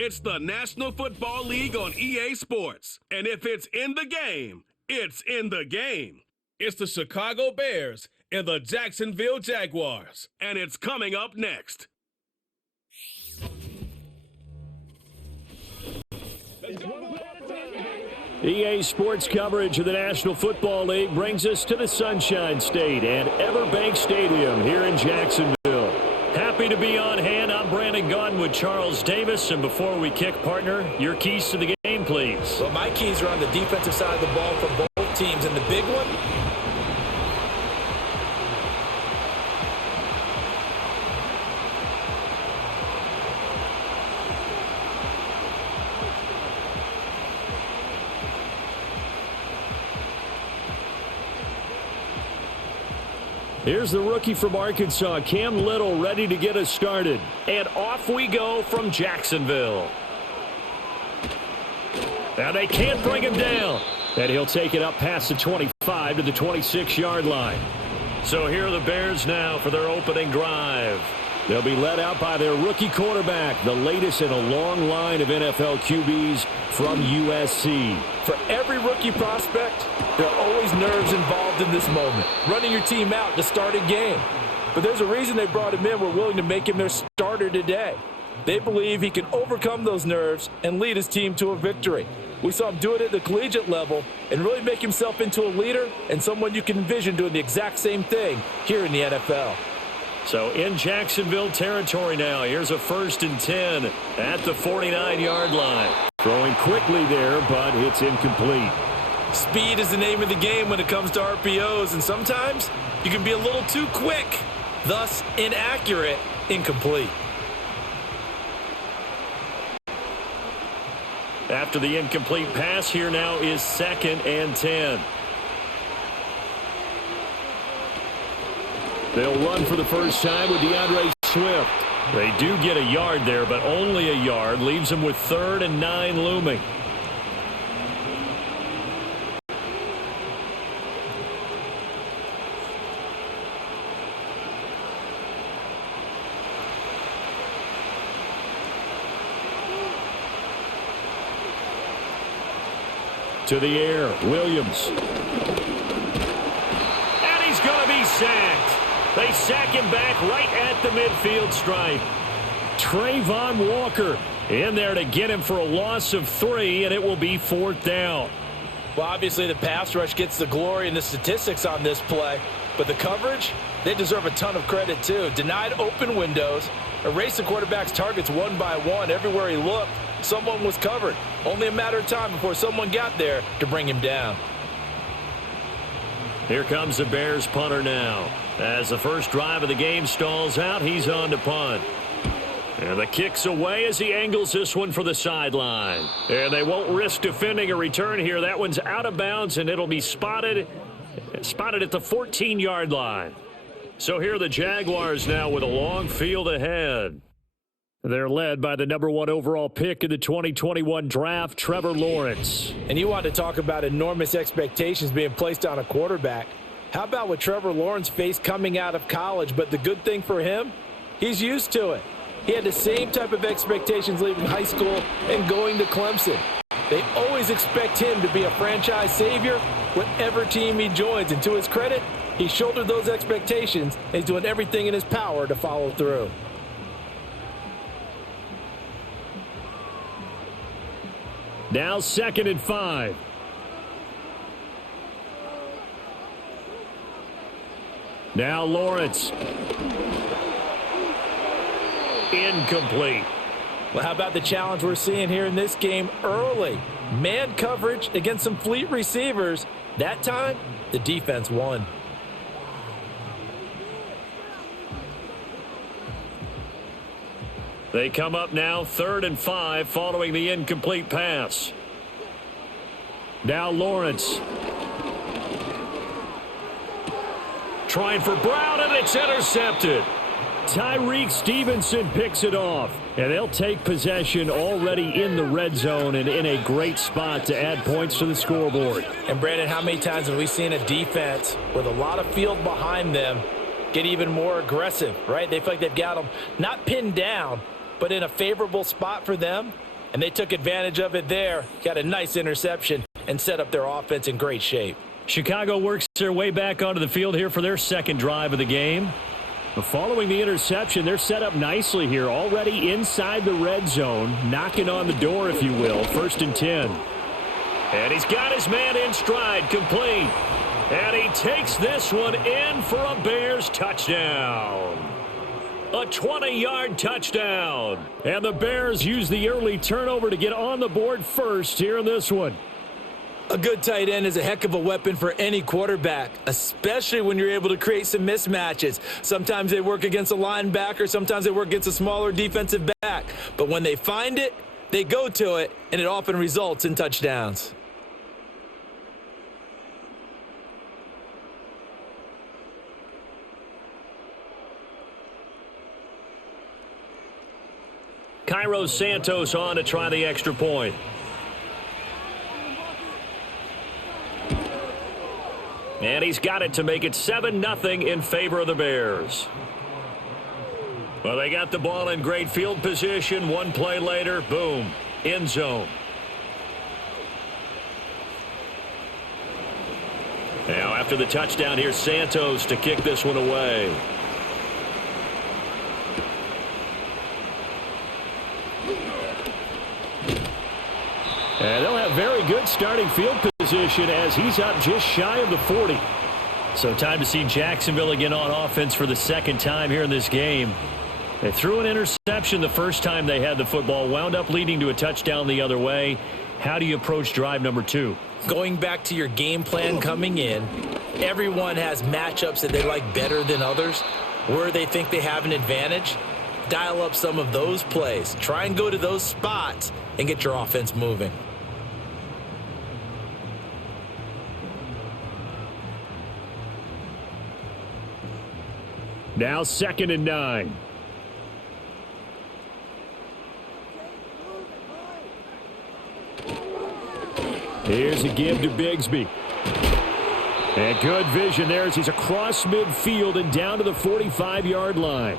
It's the National Football League on EA Sports. And if it's in the game, it's in the game. It's the Chicago Bears and the Jacksonville Jaguars. And it's coming up next. EA Sports coverage of the National Football League brings us to the Sunshine State and Everbank Stadium here in Jacksonville. Happy to be on hand. I'm Brandon Gaudin with Charles Davis. And before we kick, partner, your keys to the game, please. Well, my keys are on the defensive side of the ball for both teams. And the big one, here's the rookie from Arkansas, Cam Little, ready to get us started. And off we go from Jacksonville. Now they can't bring him down. And he'll take it up past the 25 to the 26-yard line. So here are the Bears now for their opening drive. They'll be led out by their rookie quarterback, the latest in a long line of NFL QBs from USC. for every rookie prospect, there are always nerves involved in this moment. Running your team out to start a game. But there's a reason they brought him in. We're willing to make him their starter today. They believe he can overcome those nerves and lead his team to a victory. We saw him do it at the collegiate level and really make himself into a leader and someone you can envision doing the exact same thing here in the NFL. So in Jacksonville territory now, here's a 1st and 10 at the 49-yard line. Throwing quickly there, but it's incomplete. Speed is the name of the game when it comes to RPOs, and sometimes you can be a little too quick, thus inaccurate, incomplete. After the incomplete pass, here now is 2nd and 10. They'll run for the first time with DeAndre Swift. They do get a yard there, but only a yard. Leaves them with 3rd and 9 looming. To the air, Williams. And he's going to be sacked. They sack him back right at the midfield stripe. Trayvon Walker in there to get him for a loss of 3, and it will be 4th down. Well, obviously the pass rush gets the glory and the statistics on this play, but the coverage, they deserve a ton of credit too. Denied open windows, erased the quarterback's targets one by one. Everywhere he looked, someone was covered. Only a matter of time before someone got there to bring him down. Here comes the Bears punter now. As the first drive of the game stalls out, he's on to punt. And the kick's away as he angles this one for the sideline. And they won't risk defending a return here. That one's out of bounds, and it'll be spotted at the 14-yard line. So here are the Jaguars now with a long field ahead. They're led by the number 1 overall pick in the 2021 draft, Trevor Lawrence. And you want to talk about enormous expectations being placed on a quarterback. How about what Trevor Lawrence faced coming out of college? But the good thing for him, he's used to it. He had the same type of expectations leaving high school and going to Clemson. They always expect him to be a franchise savior whatever team he joins. And to his credit, he shouldered those expectations and he's doing everything in his power to follow through. Now 2nd and 5. Now Lawrence. Incomplete. Well, how about the challenge we're seeing here in this game early? Man coverage against some fleet receivers. That time, the defense won. They come up now 3rd and 5 following the incomplete pass. Now Lawrence. Trying for Brown, and it's intercepted. Tyreek Stevenson picks it off, and they'll take possession already in the red zone and in a great spot to add points to the scoreboard. And Brandon, how many times have we seen a defense with a lot of field behind them get even more aggressive, right? They feel like they've got them not pinned down, but in a favorable spot for them, and they took advantage of it there. Got a nice interception and set up their offense in great shape. Chicago works their way back onto the field here for their second drive of the game. Following the interception, they're set up nicely here, already inside the red zone, knocking on the door, if you will. 1st and 10. And he's got his man in stride, complete. And he takes this one in for a Bears touchdown. A 20-yard touchdown. And the Bears use the early turnover to get on the board first here in this one. A good tight end is a heck of a weapon for any quarterback, especially when you're able to create some mismatches. Sometimes they work against a linebacker, sometimes they work against a smaller defensive back. But when they find it, they go to it, and it often results in touchdowns. Cairo Santos on to try the extra point. And he's got it to make it 7-0 in favor of the Bears. Well, they got the ball in great field position. One play later, boom, end zone. Now, after the touchdown, here's Santos to kick this one away. And they'll have very good starting field position as he's up just shy of the 40. So time to see Jacksonville again on offense for the second time here in this game. They threw an interception the first time they had the football, wound up leading to a touchdown the other way. How do you approach drive number 2? Going back to your game plan coming in, everyone has matchups that they like better than others, where they think they have an advantage. Dial up some of those plays. Try and go to those spots and get your offense moving. Now 2nd and 9. Here's a give to Bigsby. And good vision there as he's across midfield and down to the 45-yard line.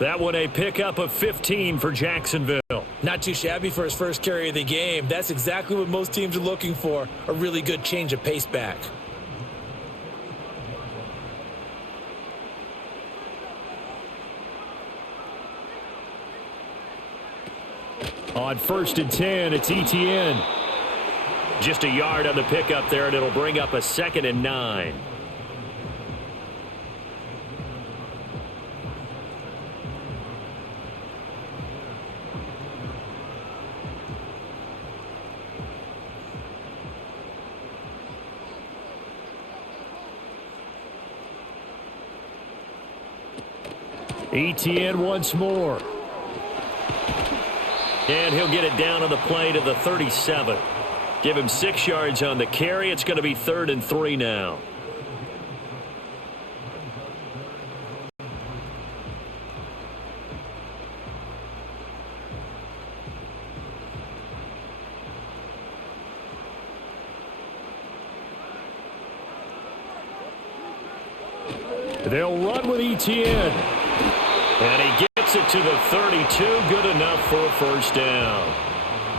That one a pickup of 15 for Jacksonville. Not too shabby for his first carry of the game. That's exactly what most teams are looking for, a really good change of pace back. On 1st and 10, it's Etienne. Just a yard on the pickup there, and it'll bring up a 2nd and 9. Etienne once more. And he'll get it down on the play to the 37. Give him 6 yards on the carry. It's going to be 3rd and 3 now. They'll run with Etienne. And he gets it to the 32. Good enough for a first down.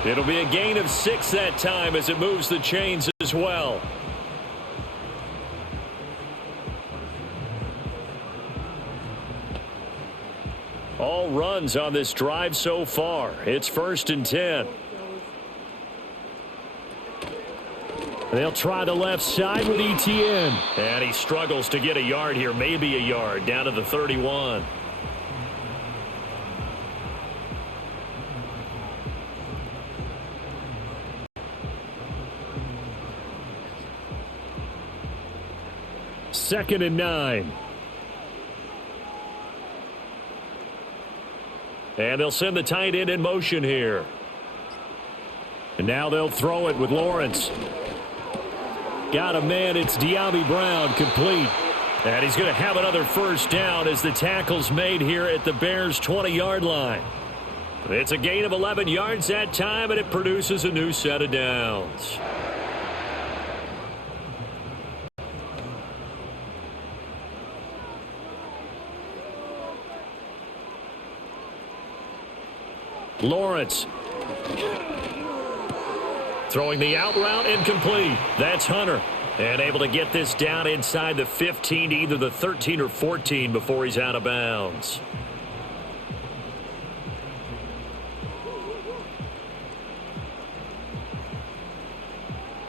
It'll be a gain of 6 that time as it moves the chains as well. All runs on this drive so far. It's 1st and 10. They'll try the left side with Etienne. And he struggles to get a yard here, maybe a yard, down to the 31. Second and 9. And they'll send the tight end in motion here. And now they'll throw it with Lawrence. Got a man. It's De'Ami Brown, complete. And he's going to have another first down as the tackle's made here at the Bears' 20-yard line. It's a gain of 11 yards that time, and it produces a new set of downs. Lawrence. Throwing the out route incomplete. That's Hunter. And able to get this down inside the 15 to either the 13 or 14 before he's out of bounds.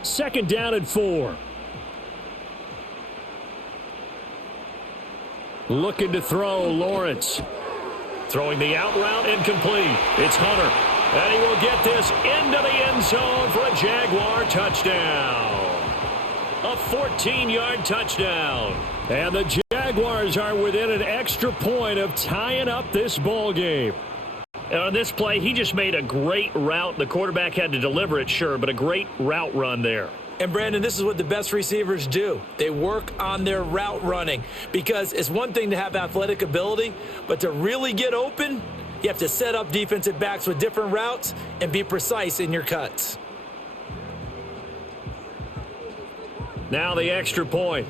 Second down and 4. Looking to throw, Lawrence. Throwing the out route incomplete. It's Hunter. And he will get this into the end zone for a Jaguar touchdown. A 14-yard touchdown. And the Jaguars are within an extra point of tying up this ball game. And on this play, he just made a great route. The quarterback had to deliver it, sure, but a great route run there. And, Brandon, this is what the best receivers do. They work on their route running because it's one thing to have athletic ability, but to really get open, you have to set up defensive backs with different routes and be precise in your cuts. Now the extra point.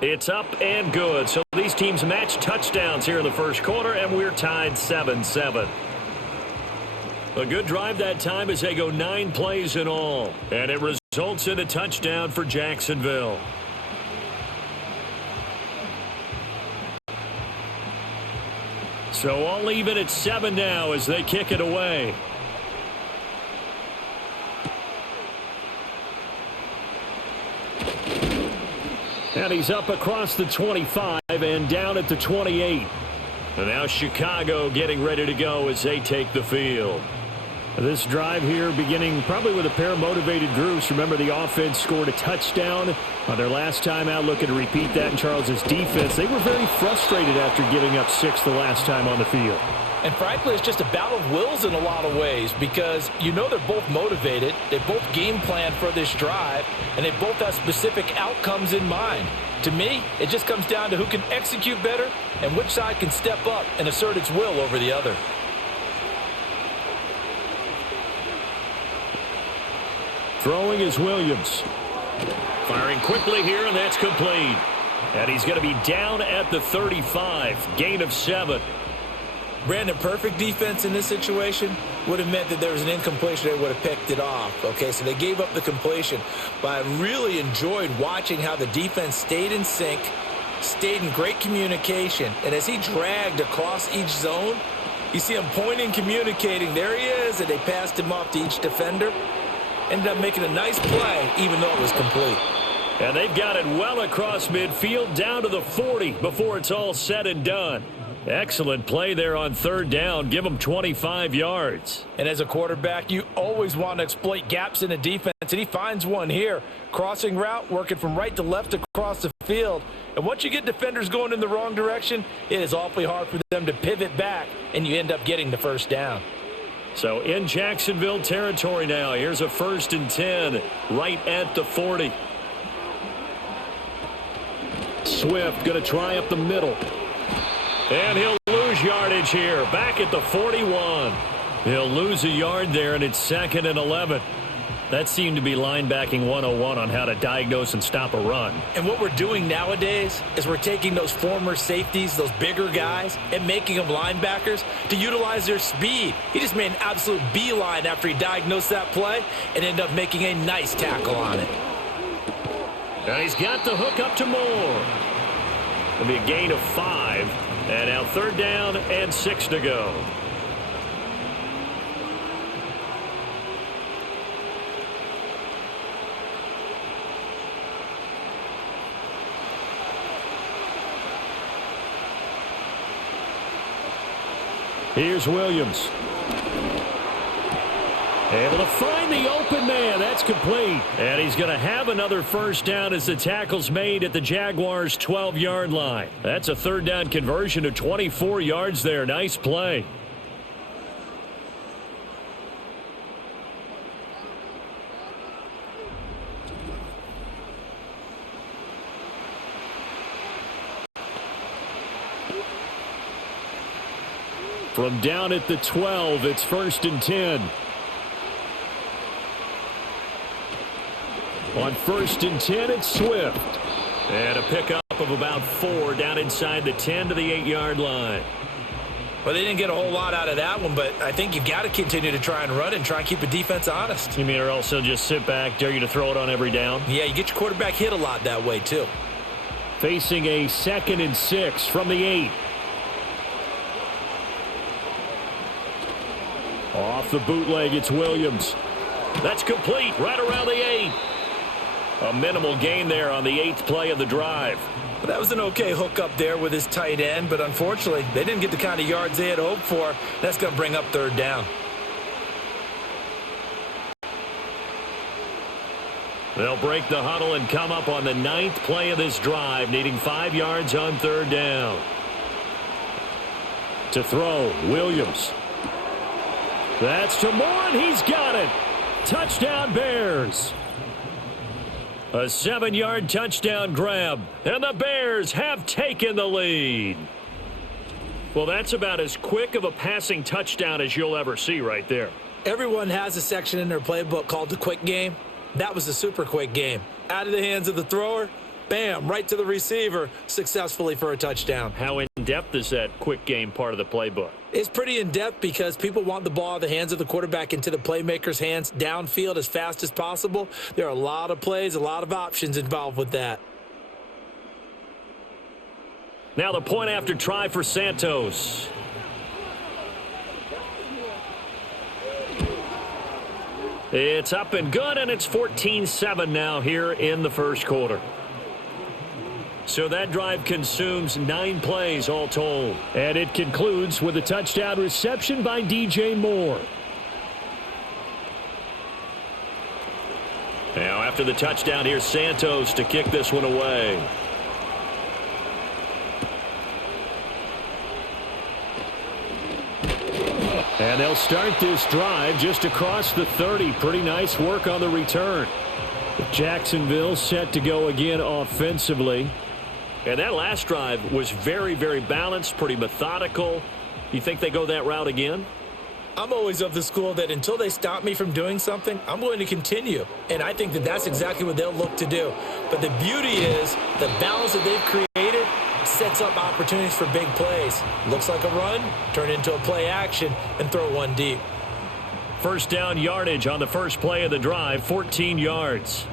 It's up and good. So these teams match touchdowns here in the first quarter, and we're tied 7-7. A good drive that time as they go 9 plays in all. And it results in a touchdown for Jacksonville. So all even at 7 now as they kick it away. And he's up across the 25 and down at the 28. And now Chicago getting ready to go as they take the field. This drive here beginning probably with a pair of motivated groups. Remember, the offense scored a touchdown on their last time out, looking to repeat that in Charles's defense. They were very frustrated after giving up 6 the last time on the field. And frankly, it's just a battle of wills in a lot of ways because you know they're both motivated, they both game plan for this drive, and they both have specific outcomes in mind. To me, it just comes down to who can execute better and which side can step up and assert its will over the other. Throwing is Williams. Firing quickly here, and that's complete. And he's going to be down at the 35. Gain of 7. Brandon, perfect defense in this situation would have meant that there was an incompletion. They would have picked it off. Okay, so they gave up the completion. But I really enjoyed watching how the defense stayed in sync, stayed in great communication. And as he dragged across each zone, you see him pointing, communicating. There he is, and they passed him off to each defender. Ended up making a nice play, even though it was complete. And they've got it well across midfield, down to the 40 before it's all said and done. Excellent play there on third down. Give them 25 yards. And as a quarterback, you always want to exploit gaps in the defense, and he finds one here. Crossing route, working from right to left across the field. And once you get defenders going in the wrong direction, it is awfully hard for them to pivot back, and you end up getting the first down. So in Jacksonville territory now. Here's a 1st and 10 right at the 40. Swift going to try up the middle. And he'll lose yardage here. Back at the 41. He'll lose a yard there, and it's 2nd and 11. That seemed to be linebacking 101 on how to diagnose and stop a run. And what we're doing nowadays is we're taking those former safeties, those bigger guys, and making them linebackers to utilize their speed. He just made an absolute beeline after he diagnosed that play and ended up making a nice tackle on it. Now he's got the hook up to Moore. It'll be a gain of 5. And now 3rd down and 6 to go. Here's Williams. Able to find the open man. That's complete. And he's going to have another first down as the tackle's made at the Jaguars' 12-yard line. That's a 3rd down conversion of 24 yards there. Nice play. From down at the 12, it's 1st and 10. On 1st and 10, it's Swift. And a pickup of about 4 down inside the 10 to the 8-yard line. Well, they didn't get a whole lot out of that one, but I think you've got to continue to try and run and try and keep the defense honest. You mean or also just sit back, dare you to throw it on every down? Yeah, you get your quarterback hit a lot that way, too. Facing a 2nd and 6 from the 8. Off the bootleg, it's Williams. That's complete right around the 8. A minimal gain there on the 8th play of the drive. Well, that was an okay hook up there with his tight end, but unfortunately, they didn't get the kind of yards they had hoped for. That's going to bring up 3rd down. They'll break the huddle and come up on the 9th play of this drive, needing 5 yards on 3rd down. To throw, Williams. That's to Moore, and he's got it. Touchdown, Bears. A 7-yard touchdown grab, and the Bears have taken the lead. Well, that's about as quick of a passing touchdown as you'll ever see right there. Everyone has a section in their playbook called the quick game. That was the super quick game. Out of the hands of the thrower, bam, right to the receiver, successfully for a touchdown. How in-depth is that quick game part of the playbook? It's pretty in-depth because people want the ball out of the hands of the quarterback into the playmaker's hands downfield as fast as possible. There are a lot of plays, a lot of options involved with that. Now the point after try for Santos. It's up and good, and it's 14-7 now here in the first quarter. So that drive consumes 9 plays all told. And it concludes with a touchdown reception by DJ Moore. Now after the touchdown, here's Santos to kick this one away. And they'll start this drive just across the 30. Pretty nice work on the return. Jacksonville set to go again offensively. And that last drive was very, very balanced, pretty methodical. You think they go that route again? I'm always of the school that until they stop me from doing something, I'm going to continue. And I think that that's exactly what they'll look to do. But the beauty is the balance that they've created sets up opportunities for big plays. Looks like a run, turn into a play action, and throw one deep. First down yardage on the first play of the drive, 14 yards.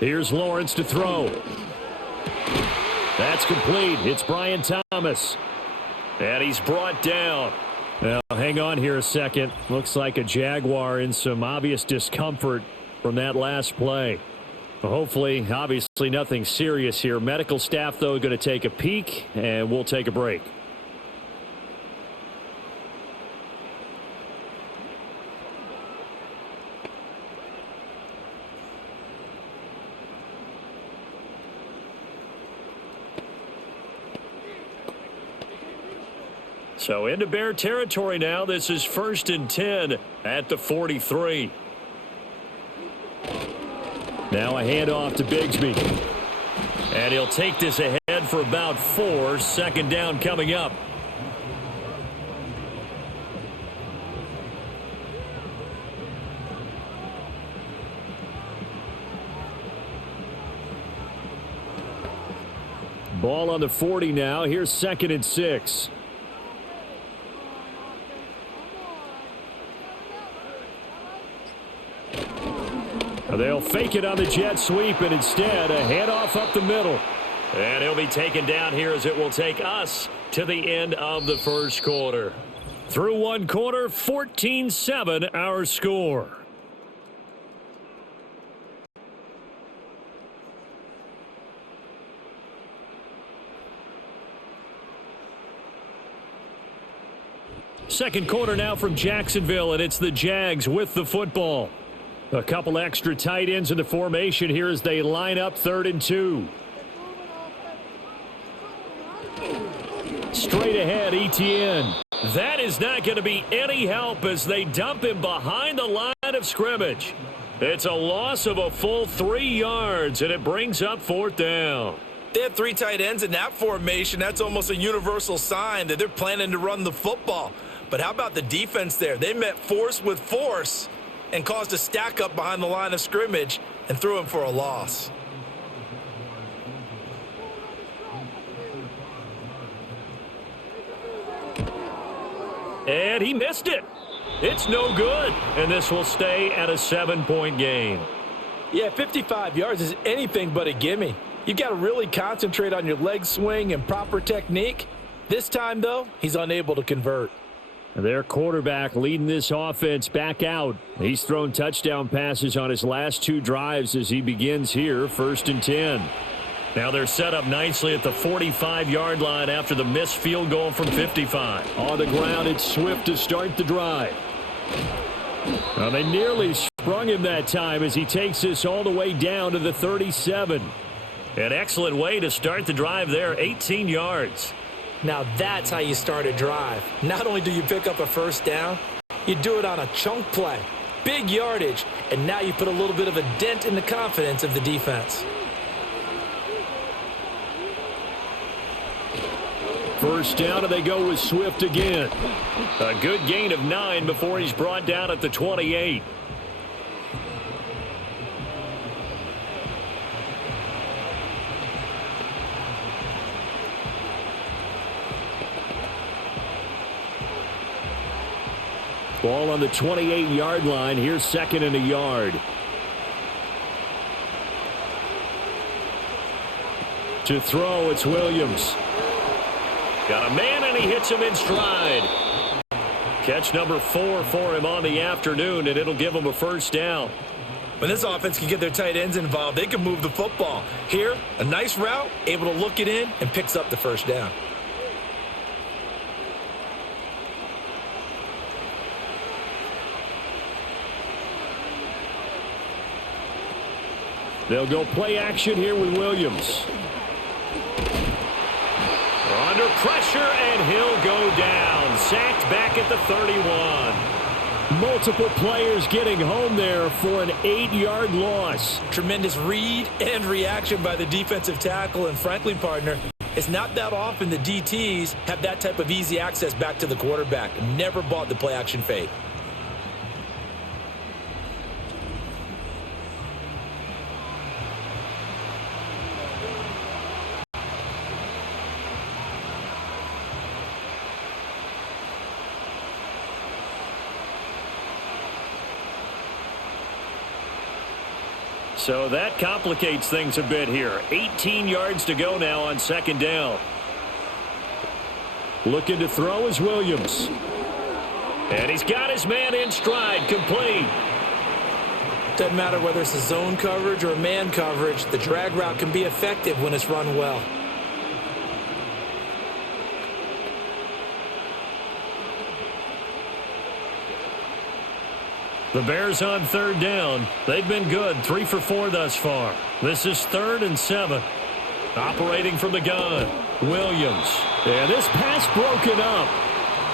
Here's Lawrence to throw. That's complete. It's Brian Thomas. And he's brought down. Now, hang on here a second. Looks like a Jaguar in some obvious discomfort from that last play. Hopefully, obviously nothing serious here. Medical staff, though, going to take a peek, and we'll take a break. So into Bear territory now. This is 1st and 10 at the 43. Now a handoff to Bigsby. And he'll take this ahead for about 4. 2nd down coming up. Ball on the 40 now. Here's 2nd and 6. They'll fake it on the jet sweep, and instead a handoff up the middle. And he'll be taken down here as it will take us to the end of the first quarter. Through one quarter, 14-7 our score. Second quarter now from Jacksonville, and it's the Jags with the football. A couple extra tight ends in the formation here as they line up 3rd and 2. Straight ahead, Etienne. That is not going to be any help as they dump him behind the line of scrimmage. It's a loss of a full 3 yards, and it brings up 4th down. They had 3 tight ends in that formation. That's almost a universal sign that they're planning to run the football. But how about the defense there? They met force with force and caused a stack up behind the line of scrimmage and threw him for a loss. And he missed it. It's no good, and this will stay at a 7-point game. Yeah, 55 yards is anything but a gimme. You got to really concentrate on your leg swing and proper technique. This time, though, he's unable to convert. Their quarterback leading this offense back out. He's thrown touchdown passes on his last 2 drives as he begins here, 1st and 10. Now they're set up nicely at the 45-yard line after the missed field goal from 55. On the ground, it's Swift to start the drive. Well, they nearly sprung him that time as he takes this all the way down to the 37. An excellent way to start the drive there, 18 yards. Now that's how you start a drive. Not only do you pick up a first down, you do it on a chunk play. Big yardage, and now you put a little bit of a dent in the confidence of the defense. First down, and they go with Swift again. A good gain of 9 before he's brought down at the 28. Ball on the 28-yard line. Here's 2nd and a yard. To throw, it's Williams. Got a man, and he hits him in stride. Catch number 4 for him on the afternoon, and it'll give him a first down. When this offense can get their tight ends involved, they can move the football. Here, a nice route, able to look it in, and picks up the first down. They'll go play action here with Williams. Under pressure, and he'll go down. Sacked back at the 31. Multiple players getting home there for an 8-yard loss. Tremendous read and reaction by the defensive tackle, and frankly, partner, it's not that often the DTs have that type of easy access back to the quarterback. Never bought the play action fake. So that complicates things a bit here. 18 yards to go now on 2nd down. Looking to throw is Williams. And he's got his man in stride, complete. Doesn't matter whether it's a zone coverage or a man coverage, the drag route can be effective when it's run well. The Bears on 3rd down. They've been good, 3 for 4 thus far. This is 3rd and 7. Operating from the gun, Williams. And this pass broken up.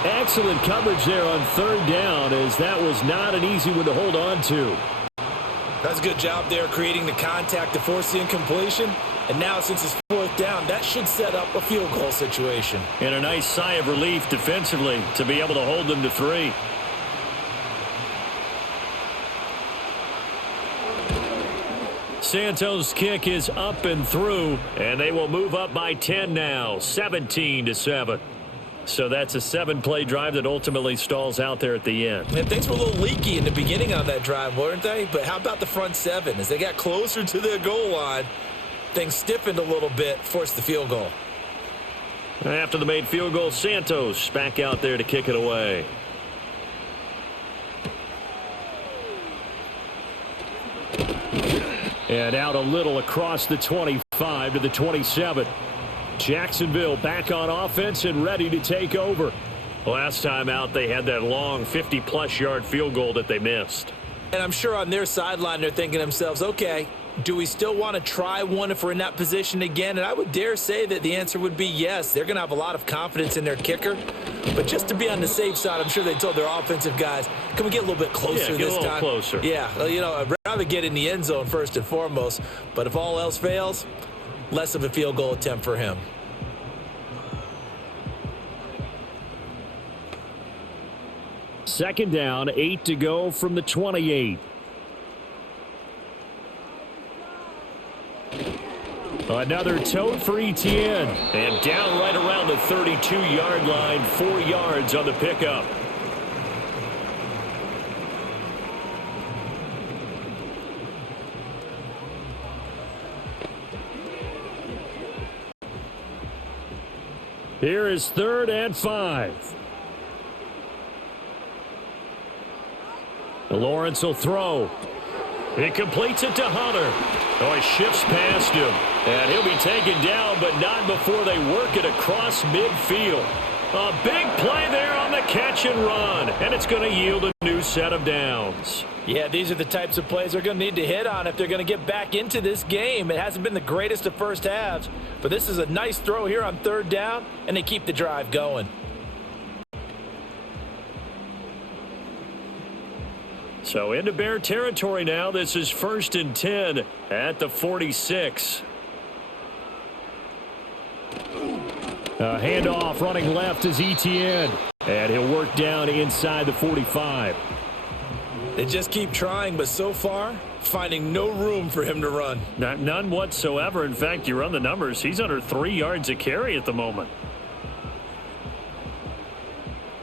Excellent coverage there on 3rd down, as that was not an easy one to hold on to. That's a good job there creating the contact to force the incompletion. And now since it's 4th down, that should set up a field goal situation. And a nice sigh of relief defensively to be able to hold them to 3. Santos' kick is up and through, and they will move up by 10 now, 17-7. So that's a 7-play drive that ultimately stalls out there at the end. And things were a little leaky in the beginning on that drive, weren't they? But how about the front 7? As they got closer to their goal line, things stiffened a little bit, forced the field goal. After the made field goal, Santos back out there to kick it away. And out a little across the 25 to the 27. Jacksonville back on offense and ready to take over. Last time out, they had that long 50-plus yard field goal that they missed. And I'm sure on their sideline they're thinking to themselves, okay, do we still want to try one if we're in that position again? And I would dare say that the answer would be yes. They're going to have a lot of confidence in their kicker. But just to be on the safe side, I'm sure they told their offensive guys, can we get a little bit closer this time? Closer. Yeah, you know, I'd rather get in the end zone first and foremost. But if all else fails, less of a field goal attempt for him. Second down, 8 to go from the 28. Another tote for Etienne. And down right around the 32-yard line, 4 yards on the pickup. Here is 3rd and 5. Lawrence will throw. He completes it to Hunter. Oh, he shifts past him. And he'll be taken down, but not before they work it across midfield. A big play there on the catch and run. And it's going to yield a new set of downs. Yeah, these are the types of plays they're going to need to hit on if they're going to get back into this game. It hasn't been the greatest of first halves, but this is a nice throw here on 3rd down, and they keep the drive going. So into Bear territory now. This is 1st and 10 at the 46. A handoff running left is Etienne. And he'll work down inside the 45. They just keep trying, but so far, finding no room for him to run. None whatsoever. In fact, you run the numbers. He's under 3 yards a carry at the moment.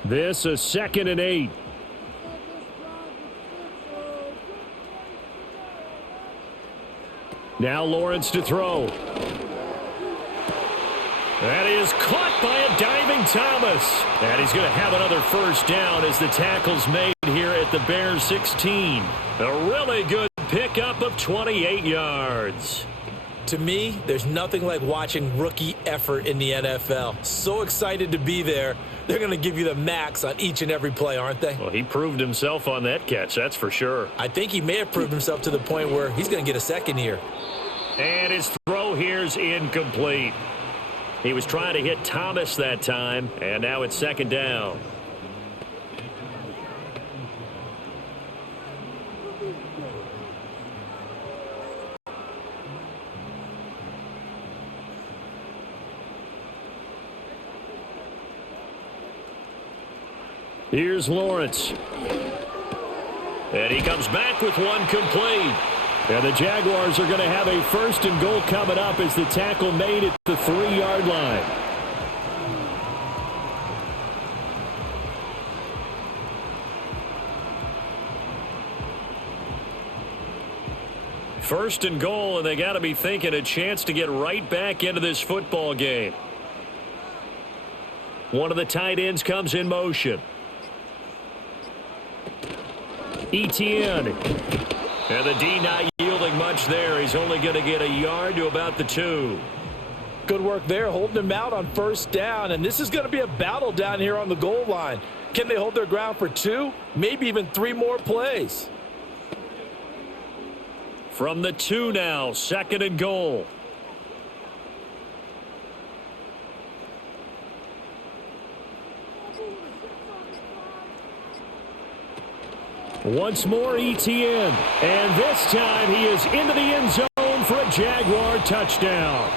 This is 2nd and 8. Now Lawrence to throw. That is caught by a diving Thomas. And he's going to have another 1st down as the tackle's made here at the Bears 16. A really good pickup of 28 yards. To me, there's nothing like watching rookie effort in the NFL. So excited to be there. They're going to give you the max on each and every play, aren't they? Well, he proved himself on that catch, that's for sure. I think he may have proved himself to the point where he's going to get a second here. And his throw here's incomplete. He was trying to hit Thomas that time, and now it's 2nd down. Here's Lawrence. And he comes back with one complete. And the Jaguars are going to have a 1st and goal coming up as the tackle made at the 3-yard line. First and goal, and they got to be thinking a chance to get right back into this football game. One of the tight ends comes in motion. Etienne. And the D not yielding much there. He's only going to get a yard to about the 2. Good work there, holding him out on 1st down. And this is going to be a battle down here on the goal line. Can they hold their ground for 2, maybe even 3 more plays? From the 2 now, 2nd and goal. Once more Etienne, and this time he is into the end zone for a Jaguar touchdown.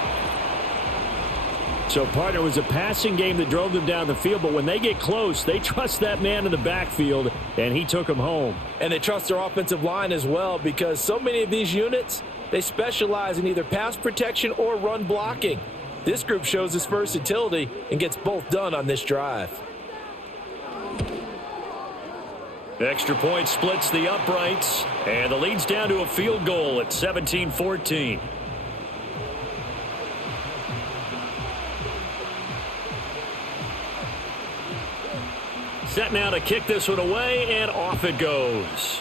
So, partner, it was a passing game that drove them down the field, but when they get close, they trust that man in the backfield, and he took them home. And they trust their offensive line as well, because so many of these units, they specialize in either pass protection or run blocking. This group shows its versatility and gets both done on this drive. Extra point splits the uprights, and the lead's down to a field goal at 17-14. Set now to kick this one away, and off it goes.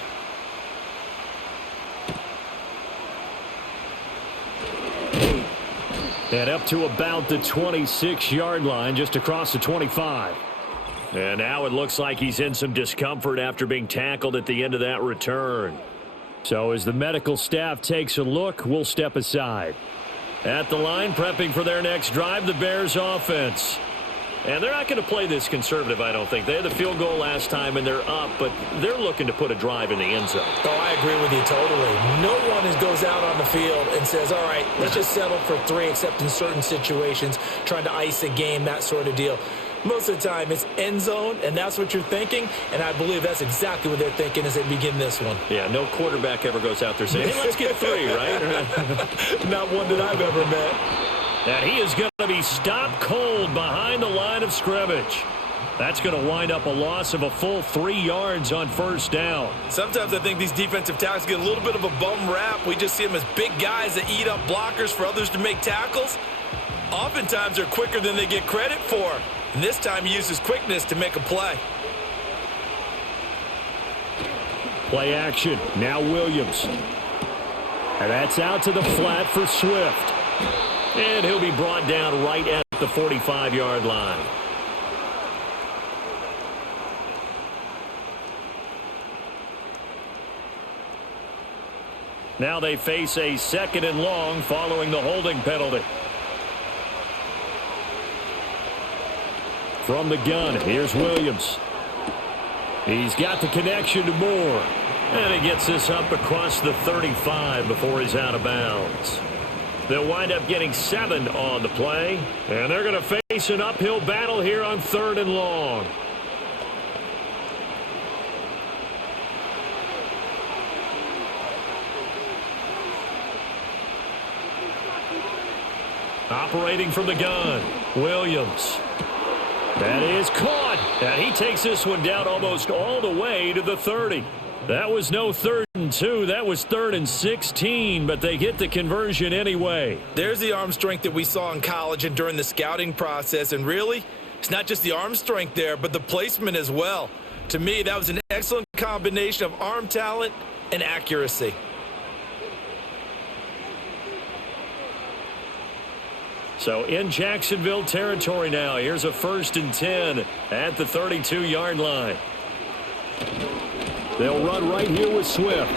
And up to about the 26-yard line, just across the 25. And now it looks like he's in some discomfort after being tackled at the end of that return. So as the medical staff takes a look, we'll step aside. At the line, prepping for their next drive, the Bears offense. And they're not going to play this conservative, I don't think. They had the field goal last time, and they're up, but they're looking to put a drive in the end zone. Oh, I agree with you totally. No one goes out on the field and says, all right, let's just settle for 3, except in certain situations, trying to ice a game, that sort of deal. Most of the time, it's end zone, and that's what you're thinking, and I believe that's exactly what they're thinking as they begin this one. Yeah, no quarterback ever goes out there saying, hey, let's get 3, right? Not one that I've ever met. And he is going to be stopped cold behind the line of scrimmage. That's going to wind up a loss of a full 3 yards on first down. Sometimes I think these defensive tackles get a little bit of a bum rap. We just see them as big guys that eat up blockers for others to make tackles. Oftentimes, they're quicker than they get credit for. And this time, he uses quickness to make a play. Play action. Now Williams. And that's out to the flat for Swift. And he'll be brought down right at the 45-yard line. Now they face a 2nd and long following the holding penalty. From the gun, here's Williams. He's got the connection to Moore. And he gets this up across the 35 before he's out of bounds. They'll wind up getting 7 on the play. And they're going to face an uphill battle here on 3rd and long. Operating from the gun, Williams. That is caught. And he takes this one down almost all the way to the 30. That was no 3rd and 2. That was 3rd and 16, but they get the conversion anyway. There's the arm strength that we saw in college and during the scouting process. And really, it's not just the arm strength there, but the placement as well. To me, that was an excellent combination of arm talent and accuracy. So in Jacksonville territory now. Here's a 1st and 10 at the 32-yard line. They'll run right here with Swift.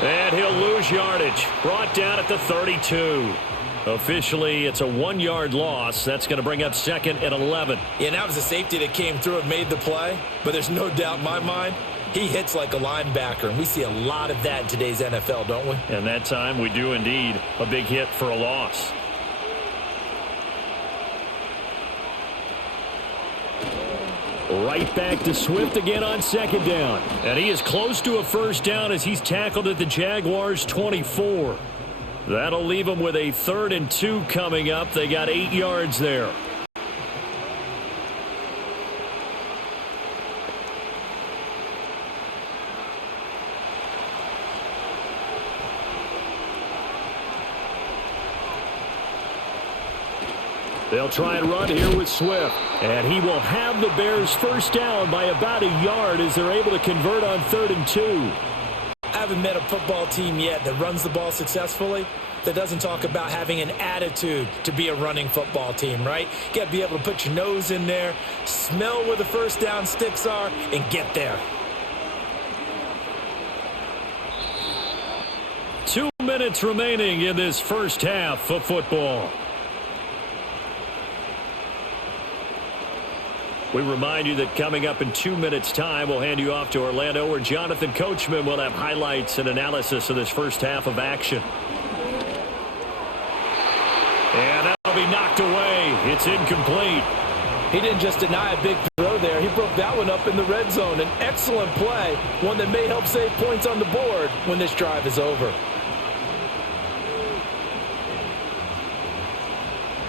And he'll lose yardage. Brought down at the 32. Officially, it's a 1-yard loss. That's going to bring up 2nd and 11. Yeah, and that was a safety that came through and made the play. But there's no doubt in my mind, he hits like a linebacker. And we see a lot of that in today's NFL, don't we? And that time we do indeed a big hit for a loss. Right back to Swift again on 2nd down. And he is close to a 1st down as he's tackled at the Jaguars' 24. That'll leave him with a 3rd and 2 coming up. They got 8 yards there. They'll try and run here with Swift. And he will have the Bears 1st down by about a yard as they're able to convert on 3rd and 2. I haven't met a football team yet that runs the ball successfully that doesn't talk about having an attitude to be a running football team, right? You got to be able to put your nose in there, smell where the 1st down sticks are, and get there. 2 minutes remaining in this first half of football. We remind you that coming up in 2 minutes' time, we'll hand you off to Orlando, where Jonathan Coachman will have highlights and analysis of this first half of action. And that'll be knocked away. It's incomplete. He didn't just deny a big throw there. He broke that one up in the red zone. An excellent play, one that may help save points on the board when this drive is over.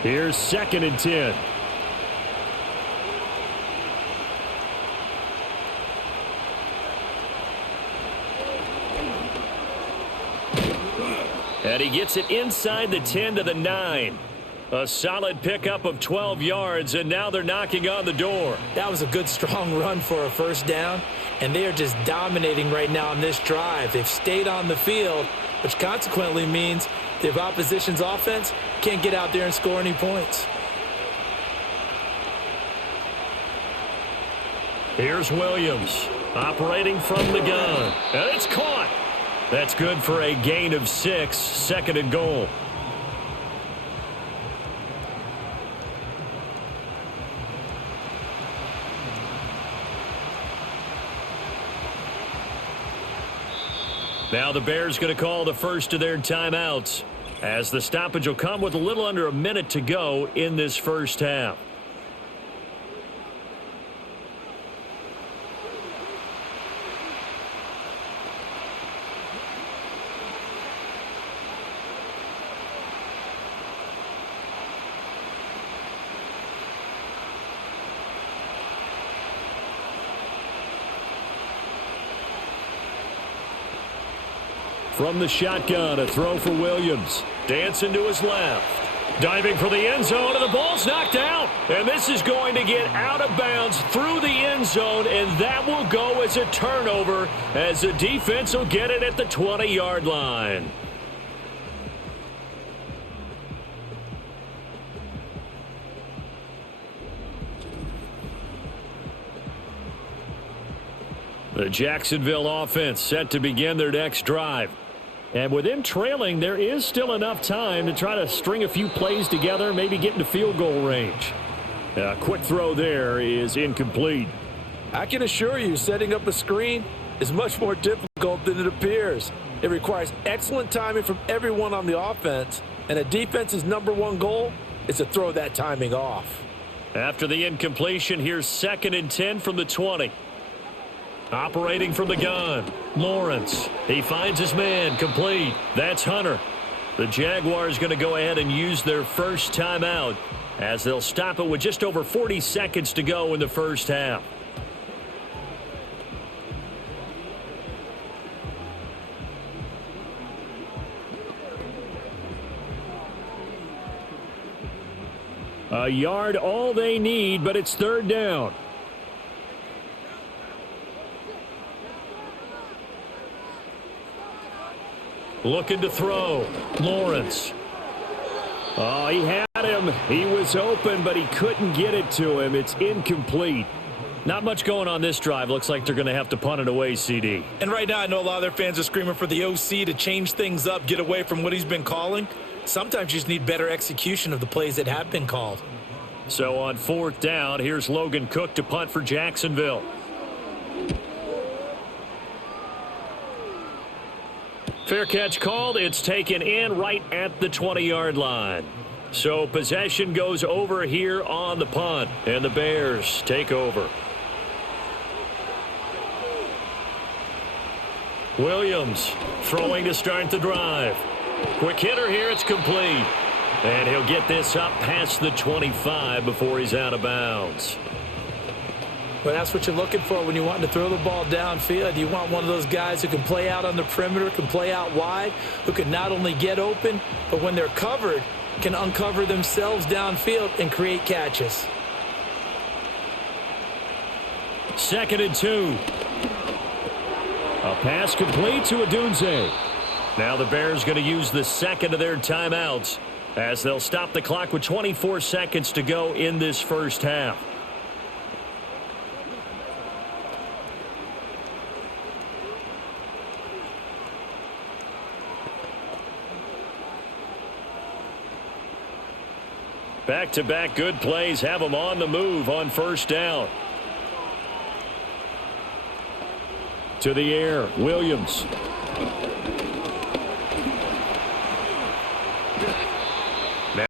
Here's 2nd and 10. And he gets it inside the 10 to the 9. A solid pickup of 12 yards, and now they're knocking on the door. That was a good, strong run for a 1st down, and they are just dominating right now on this drive. They've stayed on the field, which consequently means the opposition's offense can't get out there and score any points. Here's Williams operating from the gun, and it's caught. That's good for a gain of 6, 2nd and goal. Now the Bears going to call the first of their timeouts, as the stoppage will come with a little under a minute to go in this first half. From the shotgun, a throw for Williams. Dancing to his left. Diving for the end zone, and the ball's knocked out. And this is going to get out of bounds through the end zone, and that will go as a turnover as the defense will get it at the 20-yard line. The Jacksonville offense set to begin their next drive. And with them trailing, there is still enough time to try to string a few plays together, maybe get into field goal range. A quick throw there is incomplete. I can assure you, setting up a screen is much more difficult than it appears. It requires excellent timing from everyone on the offense, and a defense's #1 goal is to throw that timing off. After the incompletion, here's 2nd and 10 from the 20. Operating from the gun, Lawrence. He finds his man, complete. That's Hunter. The Jaguars going to go ahead and use their first timeout as they'll stop it with just over 40 seconds to go in the first half. A yard all they need, but it's 3rd down. Looking to throw. Lawrence. Oh, he had him. He was open, but he couldn't get it to him. It's incomplete. Not much going on this drive. Looks like they're going to have to punt it away, CD. And right now, I know a lot of their fans are screaming for the OC to change things up, get away from what he's been calling. Sometimes you just need better execution of the plays that have been called. So on 4th down, here's Logan Cook to punt for Jacksonville. Fair catch called. It's taken in right at the 20-yard line. So possession goes over here on the punt, and the Bears take over. Williams throwing to start the drive. Quick hitter here. It's complete. And he'll get this up past the 25 before he's out of bounds. Well, that's what you're looking for when you want to throw the ball downfield. You want one of those guys who can play out on the perimeter, can play out wide, who can not only get open, but when they're covered, can uncover themselves downfield and create catches. 2nd and 2. A pass complete to Odunze. Now the Bears going to use the 2nd of their timeouts as they'll stop the clock with 24 seconds to go in this first half. Back-to-back good plays have them on the move on 1st down. To the air, Williams.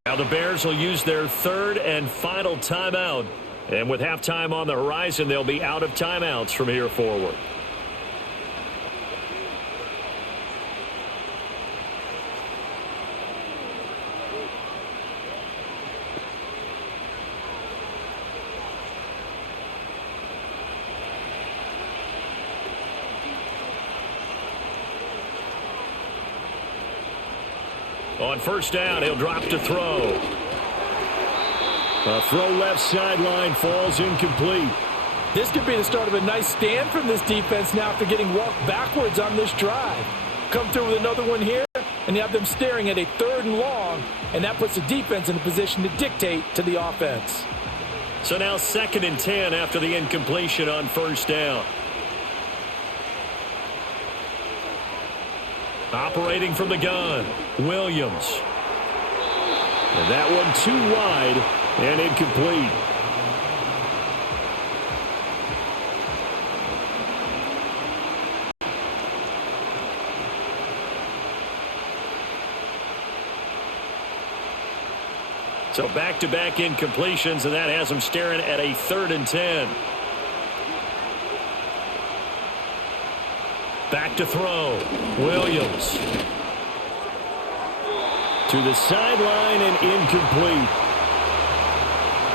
Now the Bears will use their 3rd and final timeout. And with halftime on the horizon, they'll be out of timeouts from here forward. On 1st down, he'll drop to throw. A throw left sideline falls incomplete. This could be the start of a nice stand from this defense now after getting walked backwards on this drive. Come through with another one here, and you have them staring at a 3rd and long, and that puts the defense in a position to dictate to the offense. So now 2nd and 10 after the incompletion on 1st down. Operating from the gun, Williams. And that one too wide and incomplete. So back-to-back incompletions, and that has them staring at a 3rd and 10. Back to throw. Williams. To the sideline and incomplete.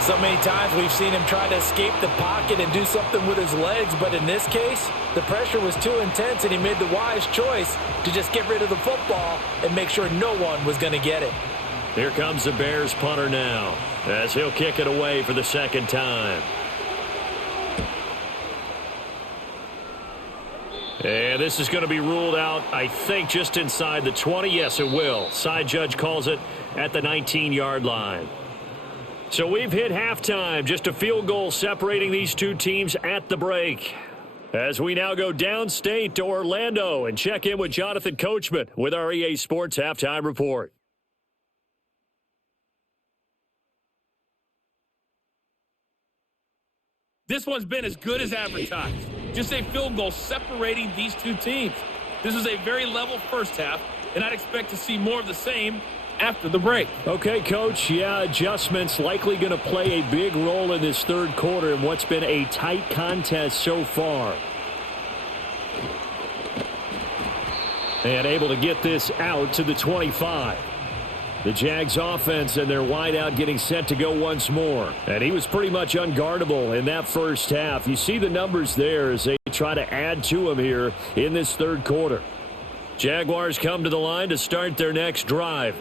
So many times we've seen him try to escape the pocket and do something with his legs, but in this case, the pressure was too intense and he made the wise choice to just get rid of the football and make sure no one was going to get it. Here comes the Bears punter now as he'll kick it away for the 2nd time. And this is going to be ruled out, I think, just inside the 20. Yes, it will. Side judge calls it at the 19-yard line. So we've hit halftime. Just a field goal separating these two teams at the break. As we now go downstate to Orlando and check in with Jonathan Coachman with our EA Sports Halftime Report. This one's been as good as advertised. Just a field goal separating these two teams. This is a very level first half, and I'd expect to see more of the same after the break. Okay, Coach. Yeah, adjustments likely going to play a big role in this 3rd quarter in what's been a tight contest so far. And able to get this out to the 25. The Jags offense and their wideout getting set to go once more. And he was pretty much unguardable in that first half. You see the numbers there as they try to add to him here in this 3rd quarter. Jaguars come to the line to start their next drive.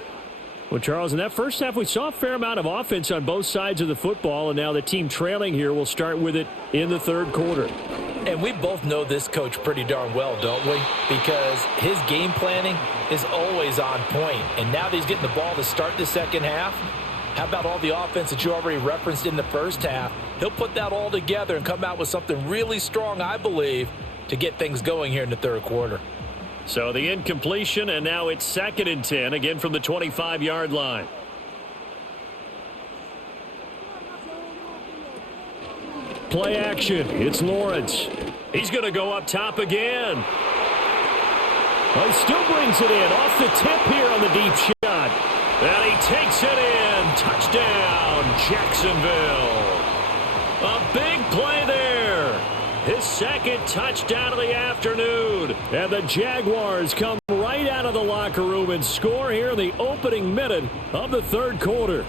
Well, Charles, in that first half, we saw a fair amount of offense on both sides of the football, and now the team trailing here will start with it in the 3rd quarter. And we both know this coach pretty darn well, don't we? Because his game planning is always on point. And now that he's getting the ball to start the 2nd half, how about all the offense that you already referenced in the first half? He'll put that all together and come out with something really strong, I believe, to get things going here in the 3rd quarter. So the incompletion, and now it's 2nd and 10, again from the 25-yard line. Play action. It's Lawrence. He's going to go up top again. Well, he still brings it in. Off the tip here on the deep shot. And he takes it in. Touchdown, Jacksonville. A big play there. His 2nd touchdown of the afternoon. And the Jaguars come right out of the locker room and score here in the opening minute of the 3rd quarter.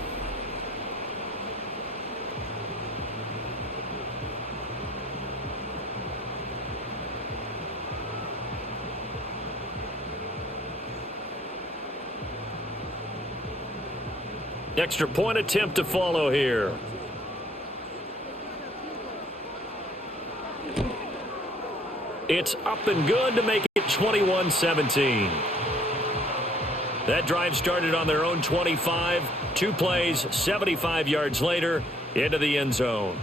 Extra point attempt to follow here. It's up and good to make it 21-17. That drive started on their own 25. 2 plays, 75 yards later, into the end zone.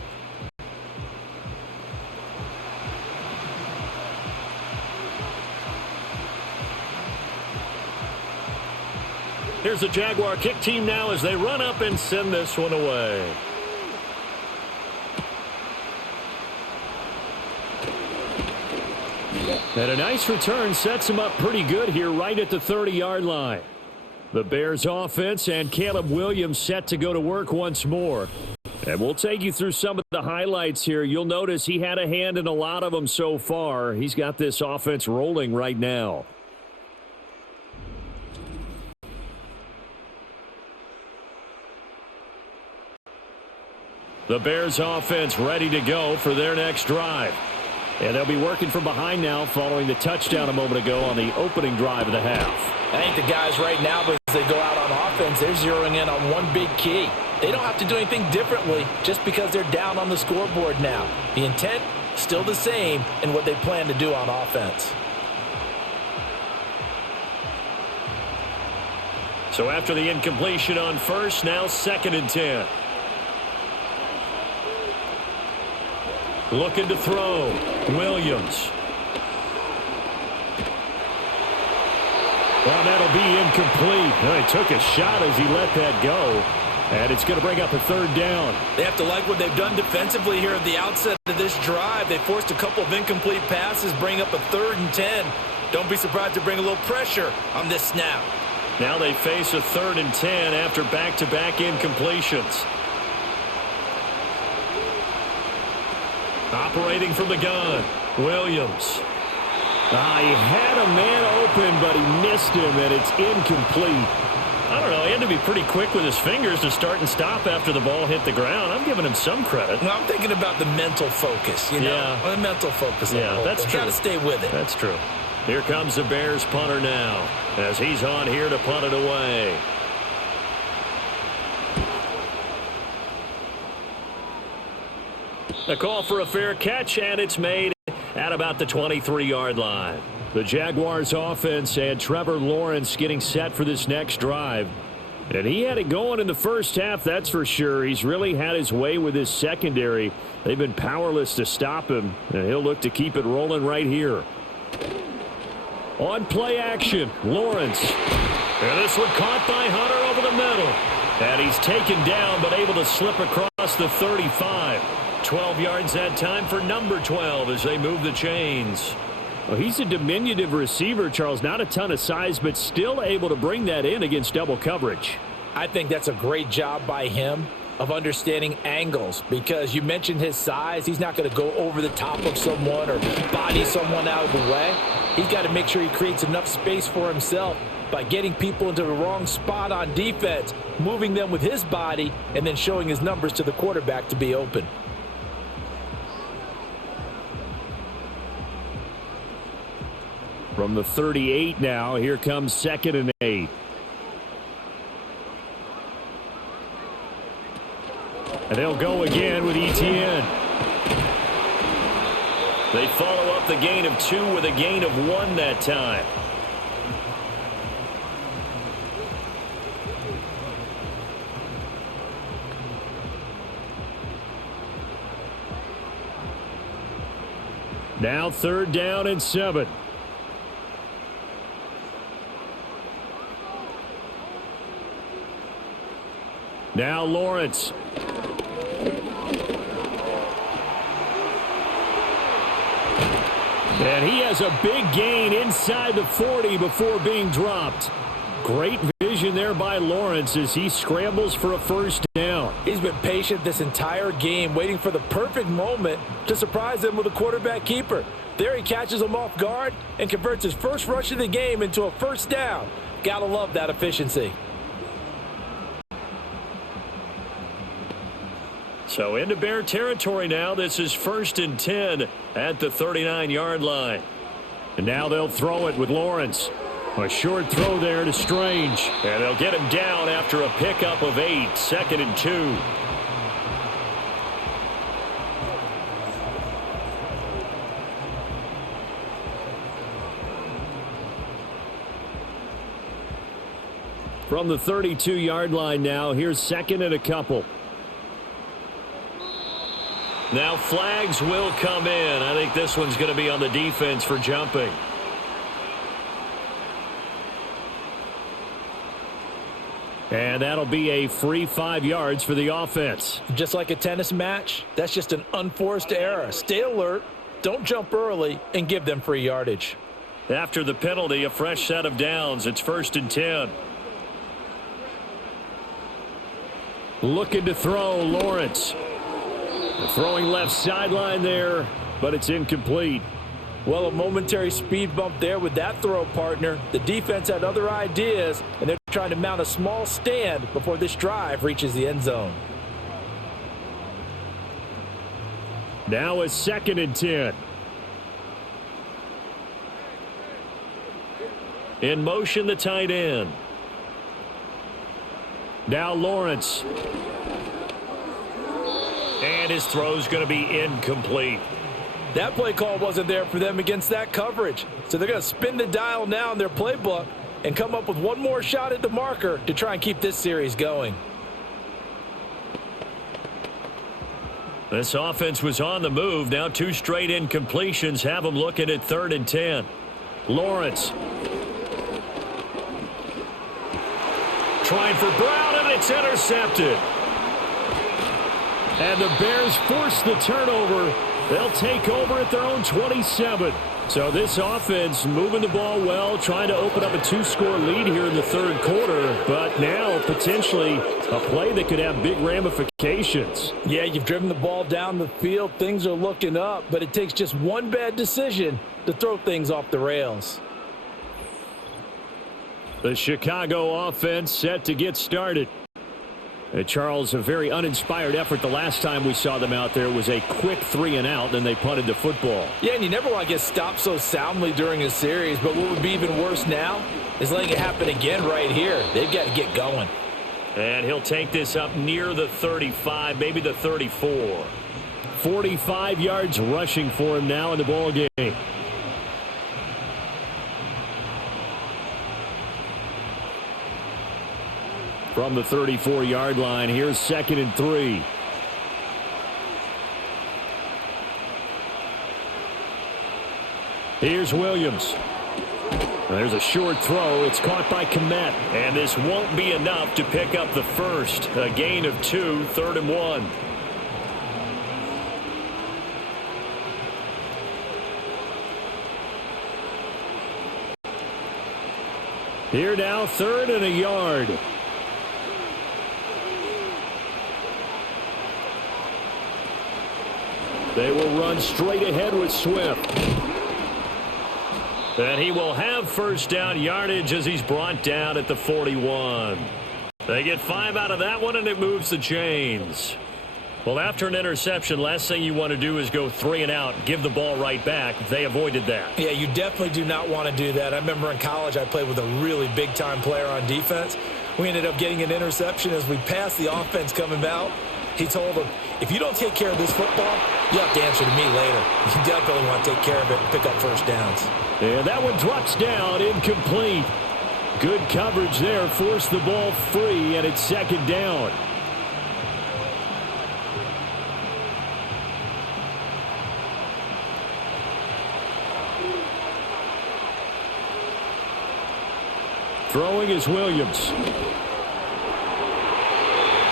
Here's the Jaguar kick team now as they run up and send this one away. And a nice return sets him up pretty good here right at the 30-yard line. The Bears offense and Caleb Williams set to go to work once more. And we'll take you through some of the highlights here. You'll notice he had a hand in a lot of them so far. He's got this offense rolling right now. The Bears offense ready to go for their next drive. And they'll be working from behind now following the touchdown a moment ago on the opening drive of the half. I think the guys right now, as they go out on offense, they're zeroing in on one big key. They don't have to do anything differently just because they're down on the scoreboard now. The intent, still the same in what they plan to do on offense. So after the incompletion on first, now 2nd and 10. Looking to throw. Williams. Well, that'll be incomplete. Well, he took a shot as he let that go. And it's going to bring up a 3rd down. They have to like what they've done defensively here at the outset of this drive. They forced a couple of incomplete passes, bring up a 3rd and 10. Don't be surprised to bring a little pressure on this snap. Now they face a 3rd and 10 after back-to-back incompletions. Operating from the gun, Williams. He had a man open, but he missed him, and it's incomplete. I don't know, he had to be pretty quick with his fingers to start and stop after the ball hit the ground. I'm giving him some credit. Well, I'm thinking about the mental focus, you know? Yeah. The mental focus. Yeah, that's true. Got to stay with it. That's true. Here comes the Bears punter now, as he's on here to punt it away. A call for a fair catch, and it's made at about the 23-yard line. The Jaguars offense and Trevor Lawrence getting set for this next drive. And he had it going in the first half, that's for sure. He's really had his way with his secondary. They've been powerless to stop him, and he'll look to keep it rolling right here. On play action, Lawrence. And this one caught by Hunter over the middle. And he's taken down, but able to slip across the 35. 12 yards that time for number 12 as they move the chains. Well, he's a diminutive receiver, Charles. Not a ton of size, but still able to bring that in against double coverage. I think that's a great job by him of understanding angles, because you mentioned his size. He's not going to go over the top of someone or body someone out of the way. He's got to make sure he creates enough space for himself by getting people into the wrong spot on defense, moving them with his body, and then showing his numbers to the quarterback to be open. From the 38 now, here comes 2nd and 8. And they'll go again with Etienne. They follow up the gain of 2 with a gain of 1 that time. Now 3rd down and 7. Now Lawrence. And he has a big gain inside the 40 before being dropped. Great vision there by Lawrence as he scrambles for a 1st down. He's been patient this entire game, waiting for the perfect moment to surprise him with a quarterback keeper. There he catches him off guard and converts his first rush of the game into a 1st down. Gotta love that efficiency. So into Bear territory now. This is 1st and 10 at the 39-yard line. And now they'll throw it with Lawrence. A short throw there to Strange. And they'll get him down after a pickup of 8. 2nd and 2. From the 32-yard line now, here's 2nd and a couple. Now flags will come in. I think this one's going to be on the defense for jumping. And that'll be a free 5 yards for the offense. Just like a tennis match, that's just an unforced error. Stay alert, don't jump early, and give them free yardage. After the penalty, a fresh set of downs. It's 1st and 10. Looking to throw, Lawrence. Throwing left sideline there, but it's incomplete. Well, a momentary speed bump there with that throw, partner. The defense had other ideas, and they're trying to mount a small stand before this drive reaches the end zone. Now it's 2nd and 10. In motion, the tight end. Now Lawrence. And his throw's going to be incomplete. That play call wasn't there for them against that coverage. So they're going to spin the dial now in their playbook and come up with one more shot at the marker to try and keep this series going. This offense was on the move. Now 2 straight incompletions have them looking at 3rd and 10. Lawrence. Trying for Brown, and it's intercepted. And the Bears force the turnover. They'll take over at their own 27. So this offense moving the ball well, trying to open up a 2-score lead here in the third quarter, but now potentially a play that could have big ramifications. Yeah, you've driven the ball down the field. Things are looking up, but it takes just one bad decision to throw things off the rails. The Chicago offense set to get started. Charles, a very uninspired effort the last time we saw them out there. Was a quick 3-and-out, then they punted the football. Yeah, and you never want to get stopped so soundly during a series, but what would be even worse now is letting it happen again right here. They've got to get going. And he'll take this up near the 35, maybe the 34. 45 yards rushing for him now in the ball game. From the 34-yard line, here's 2nd and 3. Here's Williams. There's a short throw. It's caught by Kmet. And this won't be enough to pick up the first. A gain of 2, 3rd and 1. Here now, 3rd and a yard. They will run straight ahead with Swift. And he will have first down yardage as he's brought down at the 41. They get 5 out of that one, and it moves the chains. Well, after an interception, last thing you want to do is go 3-and-out, give the ball right back. They avoided that. Yeah, you definitely do not want to do that. I remember in college I played with a really big-time player on defense. We ended up getting an interception as we passed the offense coming out. He told him, if you don't take care of this football, you have to answer to me later. You definitely want to take care of it and pick up first downs. And that one drops down, incomplete. Good coverage there, forced the ball free, and it's 2nd down. Throwing is Williams.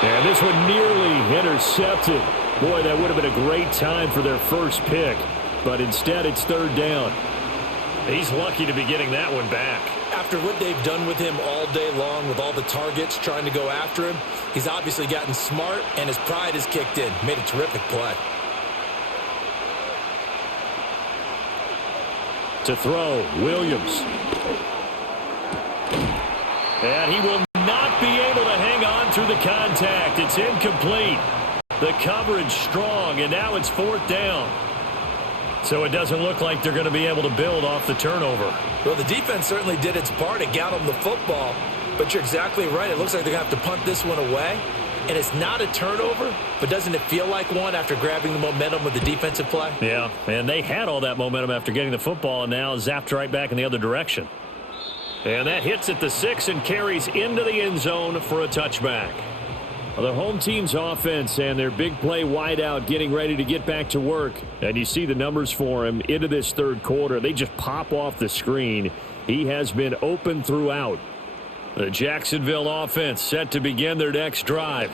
And this one nearly intercepted. Boy, that would have been a great time for their first pick. But instead, it's 3rd down. He's lucky to be getting that one back. After what they've done with him all day long, with all the targets trying to go after him, he's obviously gotten smart, and his pride has kicked in. Made a terrific play. To throw, Williams. And he will not be able to hang on through the contact. It's incomplete. The coverage strong, and now it's 4th down. So it doesn't look like they're going to be able to build off the turnover. Well, the defense certainly did its part. It got them the football. But you're exactly right. It looks like they're going to have to punt this one away. And it's not a turnover, but doesn't it feel like one after grabbing the momentum with the defensive play? Yeah, and they had all that momentum after getting the football, and now zapped right back in the other direction. And that hits at the 6 and carries into the end zone for a touchback. Well, the home team's offense and their big play wideout getting ready to get back to work. And you see the numbers for him into this 3rd quarter. They just pop off the screen. He has been open throughout. The Jacksonville offense set to begin their next drive.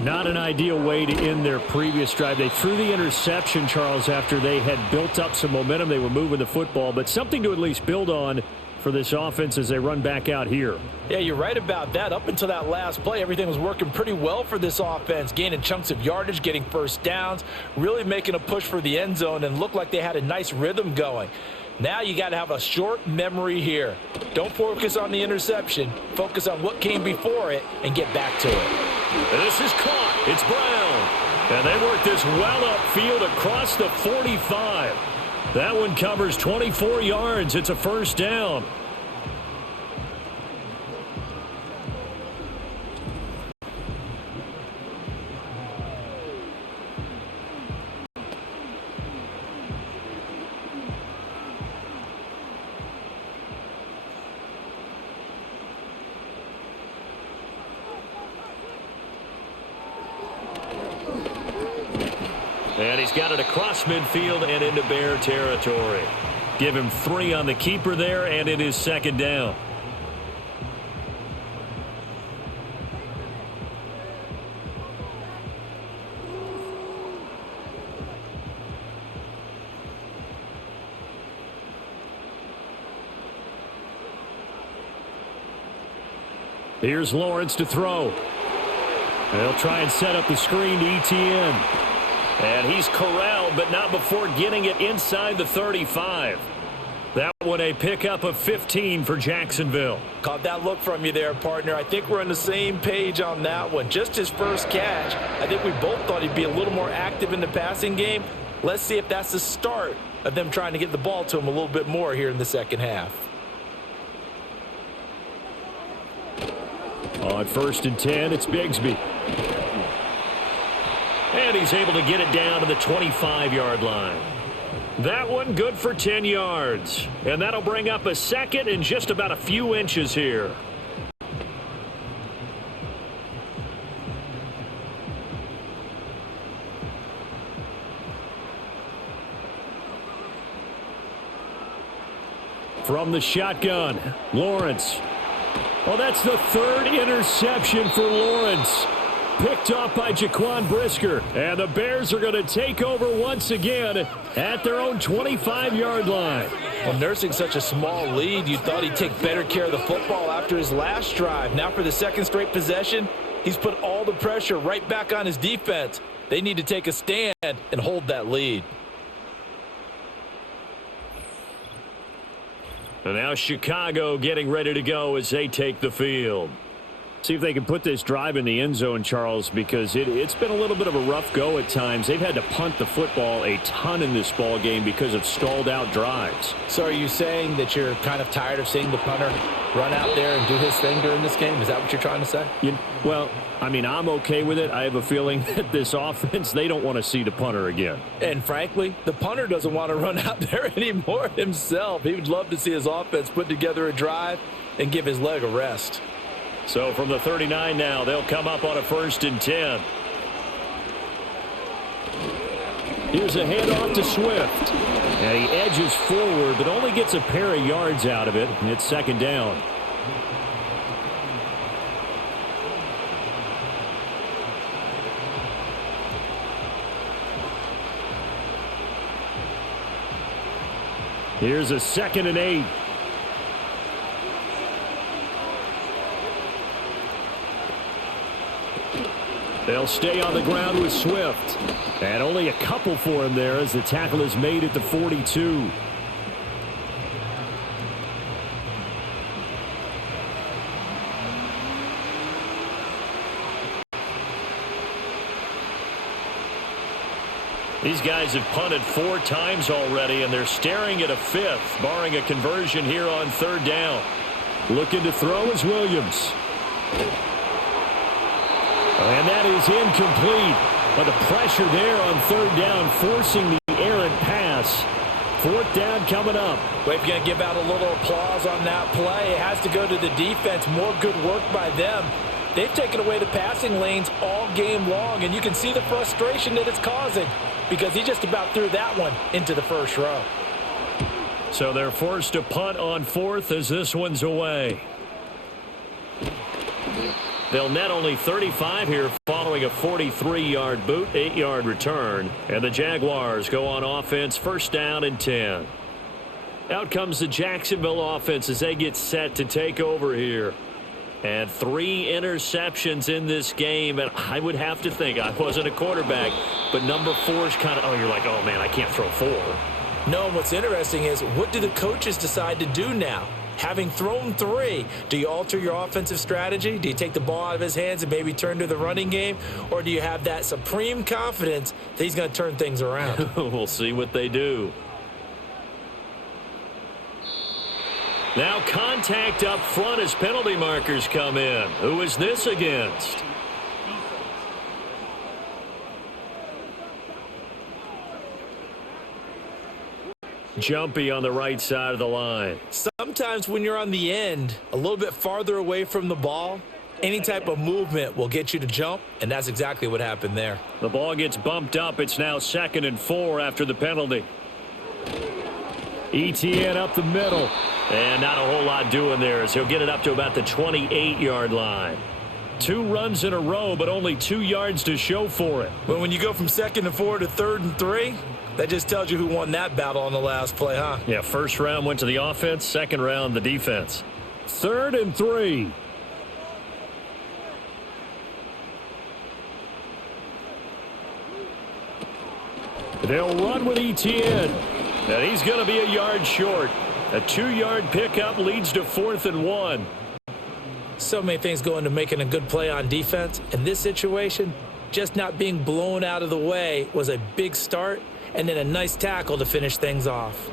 Not an ideal way to end their previous drive. They threw the interception, Charles, after they had built up some momentum. They were moving the football, but something to at least build on for this offense as they run back out here. Yeah, you're right about that. Up until that last play, everything was working pretty well for this offense, gaining chunks of yardage, getting first downs, really making a push for the end zone, and looked like they had a nice rhythm going. Now you got to have a short memory here. Don't focus on the interception. Focus on what came before it and get back to it. This is caught. It's Brown. And they work this well upfield across the 45. That one covers 24 yards. It's a first down. And he's got it across midfield and into Bear territory. Give him 3 on the keeper there, and it is 2nd down. Here's Lawrence to throw. They'll try and set up the screen to Etienne. And he's corralled, but not before getting it inside the 35. That one a pickup of 15 for Jacksonville. Caught that look from you there, partner. I think we're on the same page on that one. Just his first catch. I think we both thought he'd be a little more active in the passing game. Let's see if that's the start of them trying to get the ball to him a little bit more here in the second half. On 1st and 10, it's Bigsby. And he's able to get it down to the 25-yard line. That one good for 10 yards. And that'll bring up a second and just about a few inches here. From the shotgun, Lawrence. Well, that's the 3rd interception for Lawrence. Picked off by Jaquan Brisker. And the Bears are going to take over once again at their own 25-yard line. Well, nursing such a small lead, you thought he'd take better care of the football after his last drive. Now for the second straight possession, he's put all the pressure right back on his defense. They need to take a stand and hold that lead. And now Chicago getting ready to go as they take the field. See if they can put this drive in the end zone, Charles, because it's been a little bit of a rough go at times. They've had to punt the football a ton in this ball game because of stalled out drives. So are you saying that you're kind of tired of seeing the punter run out there and do his thing during this game? Is that what you're trying to say? Well, I mean, I'm okay with it. I have a feeling that this offense, they don't want to see the punter again. And frankly, the punter doesn't want to run out there anymore himself. He would love to see his offense put together a drive and give his leg a rest. So from the 39 now, they'll come up on a 1st and 10. Here's a handoff to Swift. And he edges forward, but only gets a pair of yards out of it. And it's 2nd down. Here's a 2nd and 8. They'll stay on the ground with Swift. And only a couple for him there as the tackle is made at the 42. These guys have punted 4 times already, and they're staring at a 5th, barring a conversion here on 3rd down. Looking to throw is Williams. And that is incomplete. But the pressure there on 3rd down, forcing the errant pass. 4th down coming up. Well, if you're going to give out a little applause on that play, it has to go to the defense. More good work by them. They've taken away the passing lanes all game long, and you can see the frustration that it's causing because he just about threw that one into the first row. So they're forced to punt on 4th as this one's away. They'll net only 35 here following a 43-yard boot, 8-yard return. And the Jaguars go on offense, 1st down and 10. Out comes the Jacksonville offense as they get set to take over here. And 3 interceptions in this game. And I would have to think, I wasn't a quarterback, but number 4 is kind of, oh, you're like, oh, man, I can't throw 4. No, and what's interesting is what do the coaches decide to do now? Having thrown 3, do you alter your offensive strategy? Do you take the ball out of his hands and maybe turn to the running game? Or do you have that supreme confidence that he's going to turn things around? We'll see what they do. Now contact up front as penalty markers come in. Who is this against? Jumpy on the right side of the line. Sometimes when you're on the end, a little bit farther away from the ball, any type of movement will get you to jump, and that's exactly what happened there. The ball gets bumped up. It's now 2nd and 4 after the penalty. Etienne up the middle. And not a whole lot doing there as he'll get it up to about the 28-yard line. 2 runs in a row, but only 2 yards to show for it. Well, when you go from 2nd and 4 to 3rd and 3, that just tells you who won that battle on the last play, huh? Yeah, 1st round went to the offense, 2nd round the defense. 3rd and 3. They'll run with Etienne. And he's going to be a yard short. A 2-yard pickup leads to 4th and 1. So many things go into making a good play on defense. In this situation, just not being blown out of the way was a big start, and then a nice tackle to finish things off.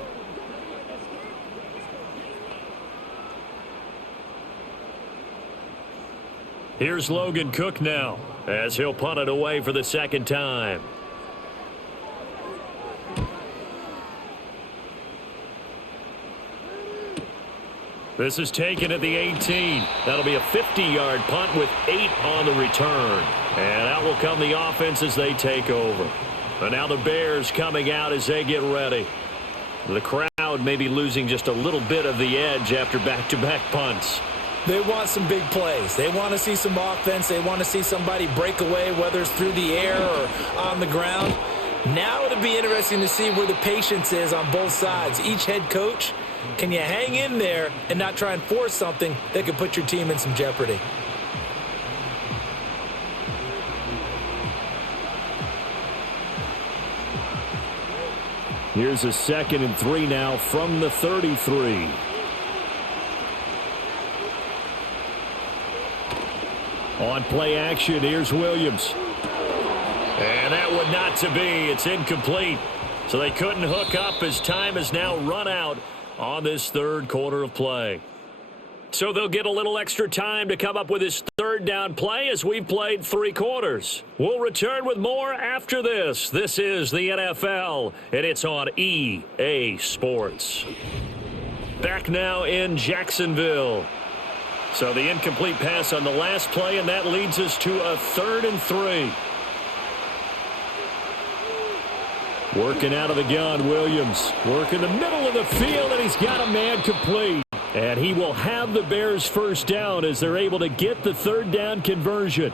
Here's Logan Cook now, as he'll punt it away for the second time. This is taken at the 18. That'll be a 50-yard punt with 8 on the return. And out will come the offense as they take over. And now the Bears coming out as they get ready. The crowd may be losing just a little bit of the edge after back-to-back punts. They want some big plays. They want to see some offense. They want to see somebody break away, whether it's through the air or on the ground. Now it'll be interesting to see where the patience is on both sides. Each head coach, can you hang in there and not try and force something that could put your team in some jeopardy? Here's a 2nd and 3 now from the 33. On play action, here's Williams. And that one not to be. It's incomplete. So they couldn't hook up as time has now run out on this third quarter of play. So they'll get a little extra time to come up with his third down play as we've played 3 quarters. We'll return with more after this. This is the NFL, and it's on EA Sports. Back now in Jacksonville. So the incomplete pass on the last play, and that leads us to a 3rd and 3. Working out of the gun, Williams. Working the middle of the field, and he's got a man complete. And he will have the Bears first down as they're able to get the 3rd down conversion.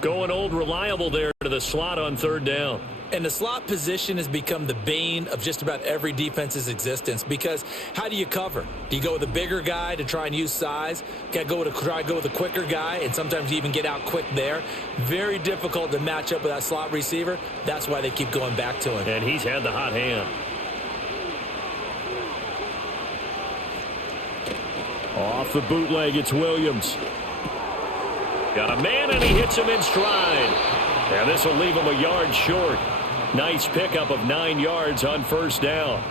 Going old reliable there to the slot on 3rd down. And the slot position has become the bane of just about every defense's existence, because how do you cover? Do you go with a bigger guy to try and use size? Got to try and go with a quicker guy, and sometimes you even get out quick there. Very difficult to match up with that slot receiver. That's why they keep going back to him. And he's had the hot hand. Off the bootleg, it's Williams. Got a man, and he hits him in stride. And this will leave him a yard short. Nice pickup of 9 yards on 1st down.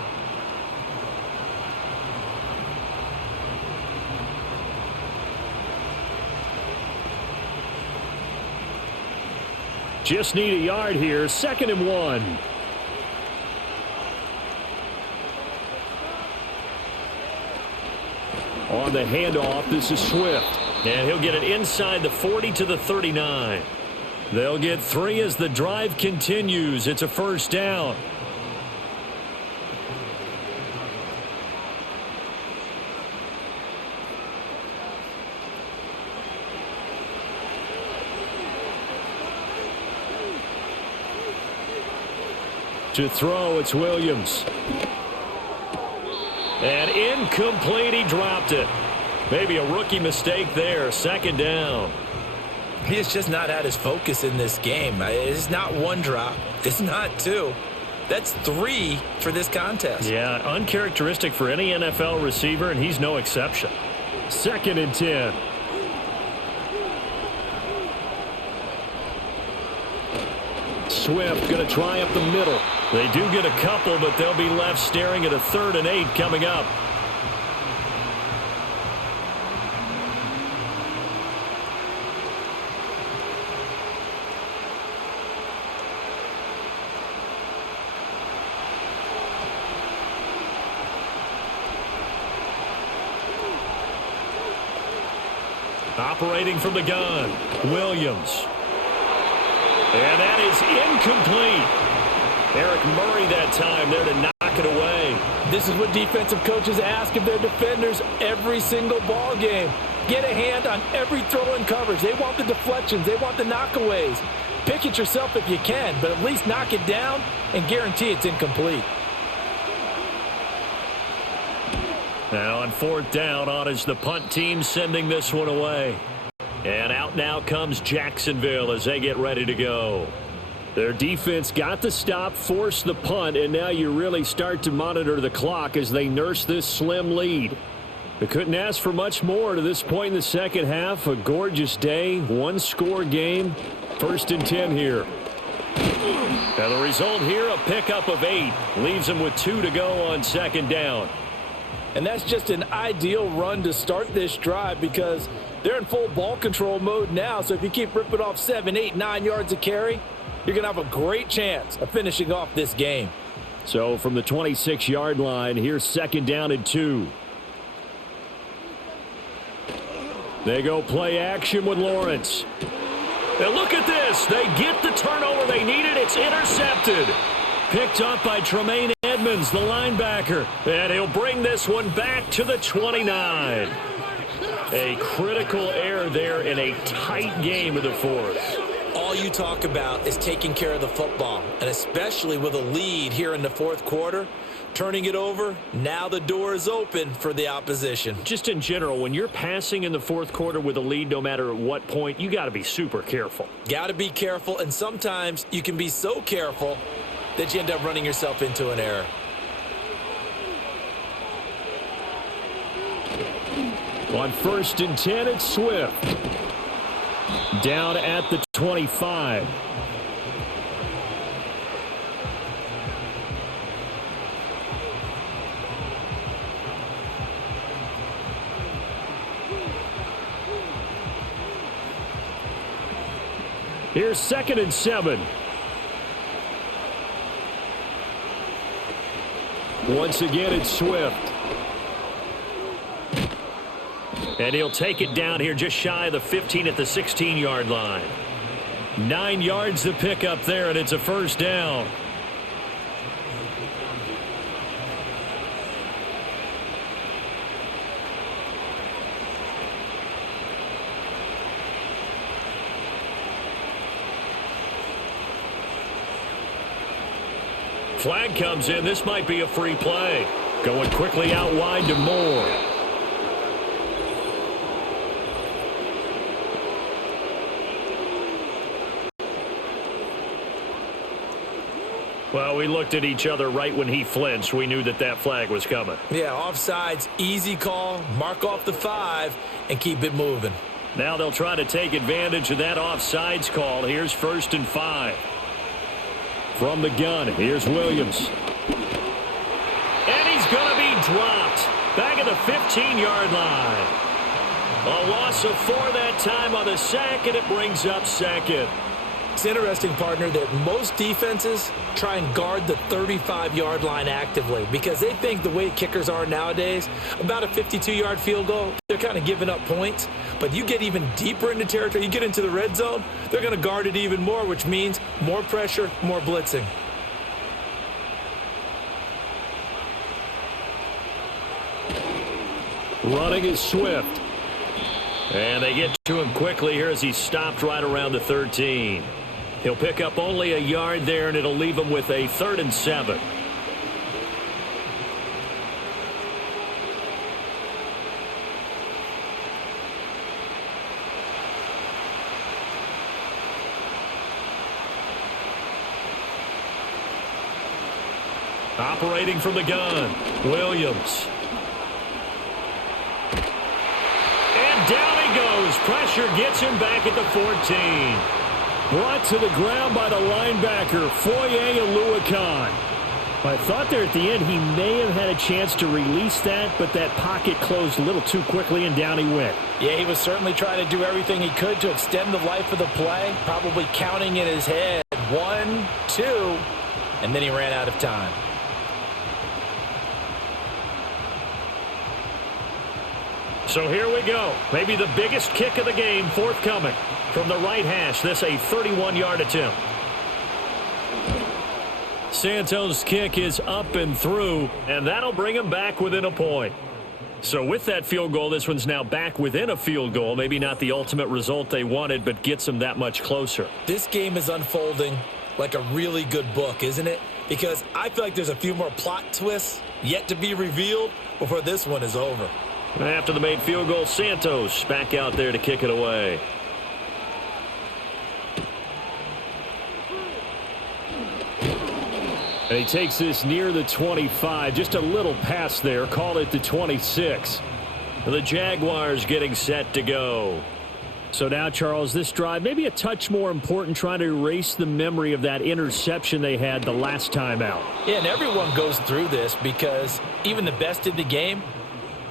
Just need a yard here. 2nd and 1. On the handoff, this is Swift. And he'll get it inside the 40 to the 39. They'll get 3 as the drive continues. It's a 1st down. To throw, it's Williams. And incomplete, he dropped it. Maybe a rookie mistake there. 2nd down. He has just not had his focus in this game. It's not 1 drop. It's not 2. That's 3 for this contest. Yeah, uncharacteristic for any NFL receiver, and he's no exception. 2nd and 10. Swift going to try up the middle. They do get a couple, but they'll be left staring at a 3rd and 8 coming up. Operating from the gun, Williams. And that is incomplete. Eric Murray that time there to knock it away. This is what defensive coaches ask of their defenders every single ball game. Get a hand on every throw in coverage. They want the deflections. They want the knockaways. Pick it yourself if you can, but at least knock it down and guarantee it's incomplete. Now on 4th down, on is the punt team sending this one away. And out now comes Jacksonville as they get ready to go. Their defense got the stop, forced the punt, and now you really start to monitor the clock as they nurse this slim lead. They couldn't ask for much more to this point in the second half. A gorgeous day, one-score game, 1st and 10 here. And the result here, a pickup of 8. Leaves them with 2 to go on 2nd down. And that's just an ideal run to start this drive because they're in full ball control mode now. So if you keep ripping off 7, 8, 9 yards of carry, you're going to have a great chance of finishing off this game. So from the 26-yard line, here's 2nd down and 2. They go play action with Lawrence. And look at this. They get the turnover they needed. It's intercepted. Picked up by Tremaine Edmonds, the linebacker. And he'll bring this one back to the 29. A critical error there in a tight game of the 4th. All you talk about is taking care of the football, and especially with a lead here in the 4th quarter, turning it over, now the door is open for the opposition. Just in general, when you're passing in the 4th quarter with a lead, no matter at what point, you got to be super careful. Got to be careful, and sometimes you can be so careful that you end up running yourself into an error. On 1st and 10, it's Swift. Down at the 25. Here's 2nd and 7. Once again, it's Swift. And he'll take it down here just shy of the 15 at the 16-yard line. 9 yards to pick up there, and it's a 1st down. Flag comes in. This might be a free play. Going quickly out wide to Moore. Well, we looked at each other right when he flinched. We knew that that flag was coming. Yeah, offsides, easy call, mark off the 5, and keep it moving. Now they'll try to take advantage of that offsides call. Here's 1st and 5. From the gun, here's Williams. And he's going to be dropped. Back at the 15-yard line. A loss of 4 that time on the sack, and it brings up 2nd. It's interesting, partner, that most defenses try and guard the 35-yard line actively because they think the way kickers are nowadays, about a 52-yard field goal, they're kind of giving up points. But you get even deeper into territory, you get into the red zone, they're going to guard it even more, which means more pressure, more blitzing. Running is Swift. And they get to him quickly here as he's stopped right around the 13. He'll pick up only a yard there, and it'll leave him with a 3rd and 7. Operating from the gun, Williams. And down he goes. Pressure gets him back at the 14. Brought to the ground by the linebacker, Foye Oluokun. I thought there at the end he may have had a chance to release that, but that pocket closed a little too quickly, and down he went. Yeah, he was certainly trying to do everything he could to extend the life of the play, probably counting in his head 1, 2, and then he ran out of time. So here we go. Maybe the biggest kick of the game forthcoming. From the right hash, this a 31-yard attempt. Santos' kick is up and through, and that'll bring him back within a point. So with that field goal, this one's now back within a field goal. Maybe not the ultimate result they wanted, but gets them that much closer. This game is unfolding like a really good book, isn't it? Because I feel like there's a few more plot twists yet to be revealed before this one is over. After the made field goal, Santos back out there to kick it away. And he takes this near the 25. Just a little pass there. Call it the 26. The Jaguars getting set to go. So now, Charles, this drive maybe a touch more important, trying to erase the memory of that interception they had the last time out. Yeah, and everyone goes through this because even the best in the game,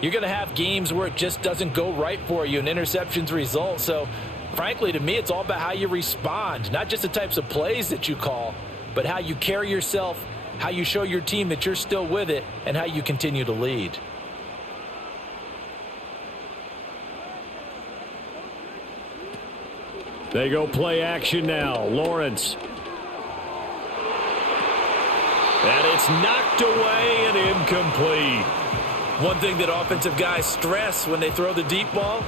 you're going to have games where it just doesn't go right for you and interceptions result. So, frankly, to me, it's all about how you respond, not just the types of plays that you call, but how you carry yourself, how you show your team that you're still with it, and how you continue to lead. They go play action now. Lawrence. And it's knocked away and incomplete. One thing that offensive guys stress when they throw the deep ball,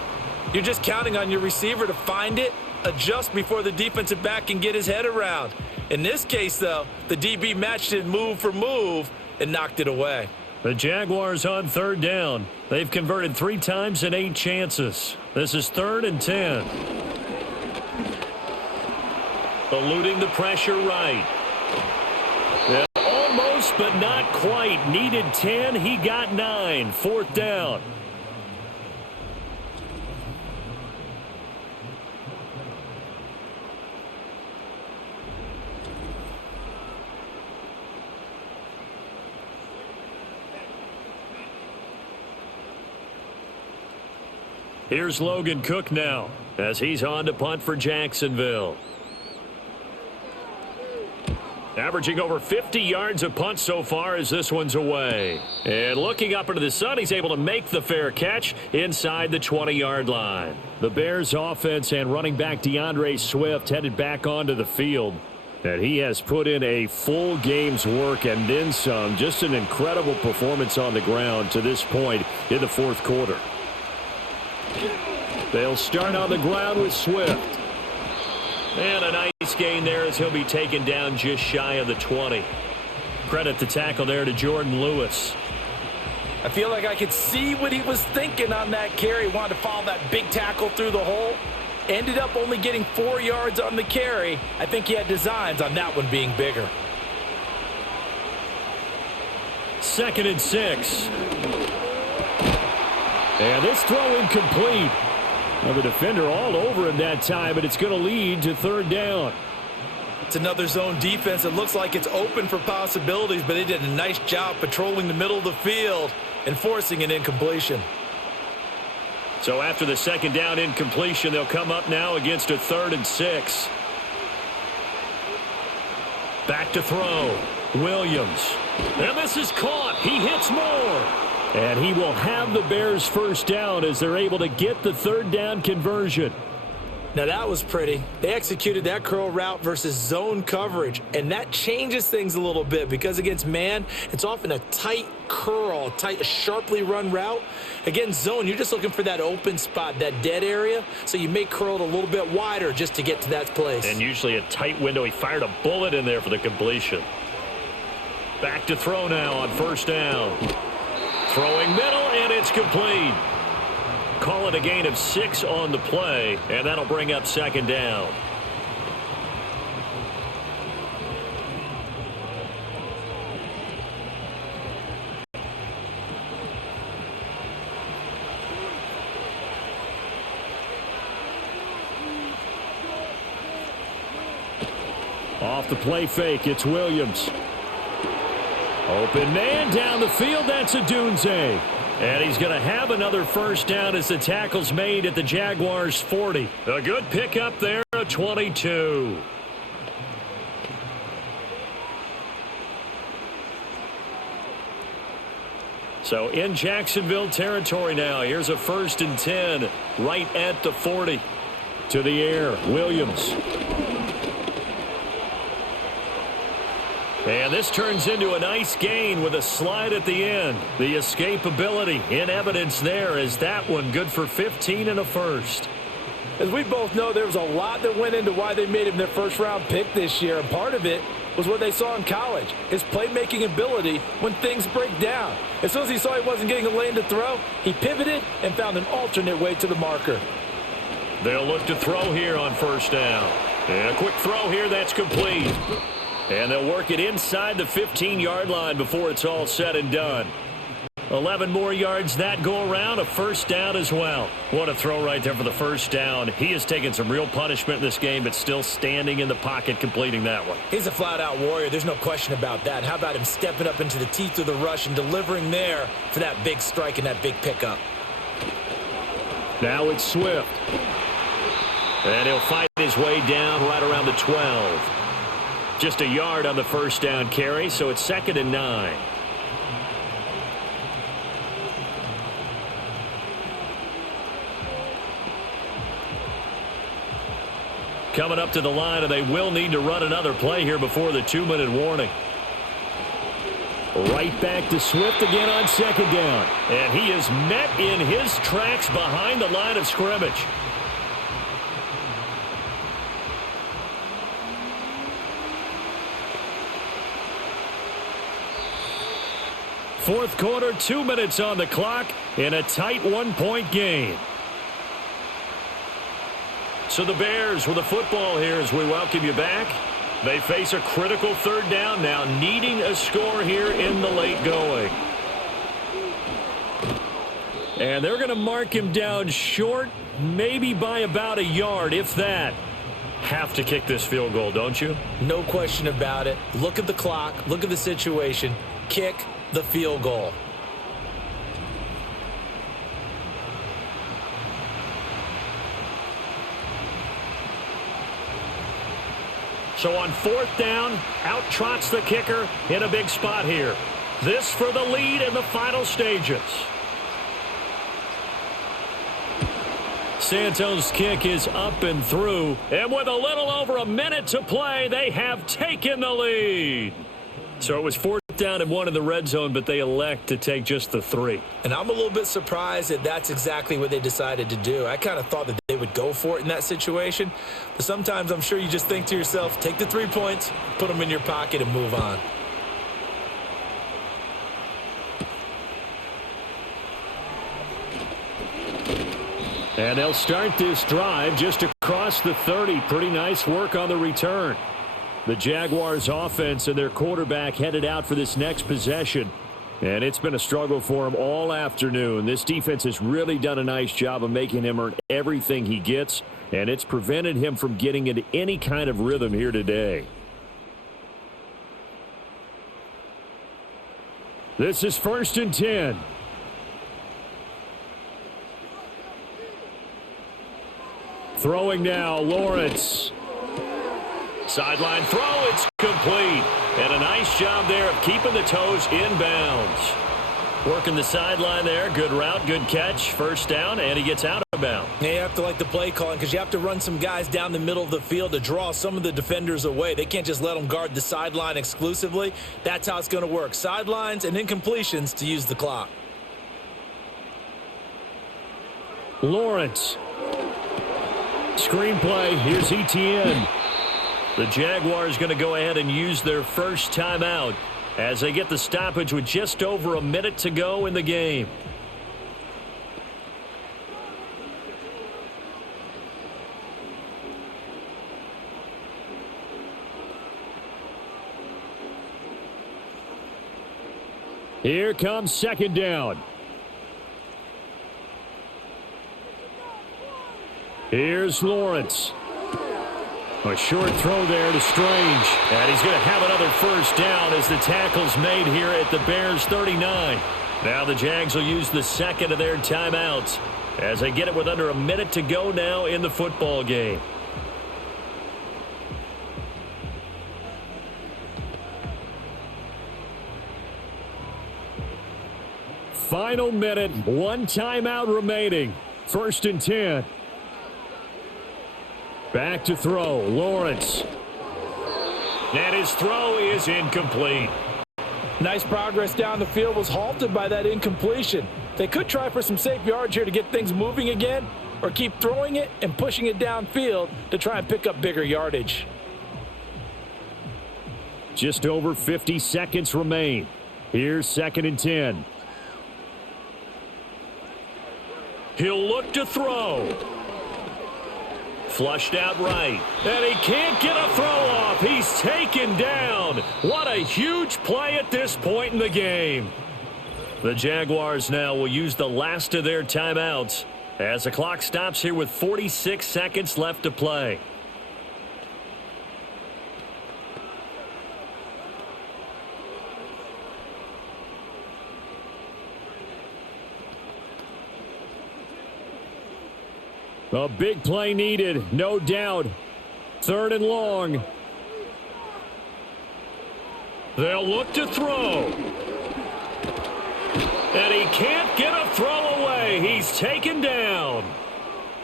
you're just counting on your receiver to find it, adjust before the defensive back can get his head around. In this case, though, the DB matched it move for move and knocked it away. The Jaguars on third down. They've converted 3 times in 8 chances. This is 3rd and 10. Eluding the pressure right. Yeah, almost, but not quite. Needed 10. He got 9. 4th down. Here's Logan Cook now as he's on to punt for Jacksonville. Averaging over 50 yards a punt so far as this one's away. And looking up into the sun, he's able to make the fair catch inside the 20-yard line. The Bears offense and running back DeAndre Swift headed back onto the field. And he has put in a full game's work and then some. Just an incredible performance on the ground to this point in the 4th quarter. They'll start on the ground with Swift. And a nice gain there as he'll be taken down just shy of the 20. Credit the tackle there to Jordan Lewis. I feel like I could see what he was thinking on that carry. Wanted to follow that big tackle through the hole. Ended up only getting 4 yards on the carry. I think he had designs on that one being bigger. 2nd and 6. And this throw incomplete. Well, the defender all over him that time, but it's going to lead to 3rd down. It's another zone defense. It looks like it's open for possibilities, but they did a nice job patrolling the middle of the field and forcing an incompletion. So after the 2nd down incompletion, they'll come up now against a 3rd and 6. Back to throw. Williams. And this is caught. He hits more. And he will have the Bears' 1st down as they're able to get the 3rd down conversion. Now that was pretty. They executed that curl route versus zone coverage, and that changes things a little bit because against man, it's often a tight curl, a sharply run route. Against zone, you're just looking for that open spot, that dead area, so you may curl it a little bit wider just to get to that place. And usually a tight window. He fired a bullet in there for the completion. Back to throw now on 1st down. Throwing middle, and it's complete. Call it a gain of 6 on the play, and that'll bring up 2nd down. Off the play fake, it's Williams. Open man down the field. That's a Dunze. And he's going to have another 1st down as the tackle's made at the Jaguars' 40. A good pickup there, a 22. So in Jacksonville territory now. Here's a 1st and 10 right at the 40. To the air, Williams. And this turns into a nice gain with a slide at the end. The escapability in evidence there is that one good for 15 and a 1st. As we both know, there was a lot that went into why they made him their 1st-round pick this year. And part of it was what they saw in college, his playmaking ability when things break down. As soon as he saw he wasn't getting a lane to throw, he pivoted and found an alternate way to the marker. They'll look to throw here on 1st down. And a quick throw here that's complete. And they'll work it inside the 15-yard line before it's all said and done. 11 more yards that go around, a first down as well. What a throw right there for the first down. He has taken some real punishment in this game, but still standing in the pocket completing that one. He's a flat-out warrior. There's no question about that. How about him stepping up into the teeth of the rush and delivering there for that big strike and that big pickup? Now it's Swift. And he'll fight his way down right around the 12. Just a yard on the first down carry, so it's 2nd and 9. Coming up to the line, and they will need to run another play here before the 2-minute warning. Right back to Swift again on 2nd down. And he is met in his tracks behind the line of scrimmage. Fourth quarter, 2 minutes on the clock in a tight 1-point game. So the Bears with the football here as we welcome you back. They face a critical 3rd down now, needing a score here in the late going. And they're going to mark him down short, maybe by about a yard, if that. Have to kick this field goal, don't you? No question about it. Look at the clock. Look at the situation. Kick the field goal. So on 4th down, out trots the kicker in a big spot here. This for the lead in the final stages. Santos' kick is up and through. And with a little over a minute to play, they have taken the lead. So it was 4th down and 1 in the red zone, but they elect to take just the 3. And I'm a little bit surprised that that's exactly what they decided to do. I kind of thought that they would go for it in that situation. But sometimes I'm sure you just think to yourself, take the 3 points, put them in your pocket, and move on. And they'll start this drive just across the 30. Pretty nice work on the return. The Jaguars offense and their quarterback headed out for this next possession. And it's been a struggle for him all afternoon. This defense has really done a nice job of making him earn everything he gets. And it's prevented him from getting into any kind of rhythm here today. This is 1st and 10. Throwing now, Lawrence. Sideline throw, it's complete. And a nice job there of keeping the toes inbounds. Working the sideline there, good route, good catch, first down, and he gets out of bounds. Yeah, you have to like the play calling because you have to run some guys down the middle of the field to draw some of the defenders away. They can't just let them guard the sideline exclusively. That's how it's going to work. Sidelines and incompletions to use the clock. Lawrence. Screenplay, here's ETN. The Jaguars going to go ahead and use their first timeout as they get the stoppage with just over a minute to go in the game. Here comes 2nd down. Here's Lawrence. A short throw there to Strange. And he's going to have another first down as the tackle's made here at the Bears 39. Now the Jags will use the second of their timeouts as they get it with under a minute to go now in the football game. Final minute, 1 timeout remaining. 1st and 10. Back to throw, Lawrence. And his throw is incomplete. Nice progress down the field was halted by that incompletion. They could try for some safe yards here to get things moving again, or keep throwing it and pushing it downfield to try and pick up bigger yardage. Just over 50 seconds remain. Here's 2nd and 10. He'll look to throw. Flushed out right. And he can't get a throw off. He's taken down. What a huge play at this point in the game. The Jaguars now will use the last of their timeouts as the clock stops here with 46 seconds left to play. A big play needed, no doubt. 3rd and long. They'll look to throw. And he can't get a throw away. He's taken down.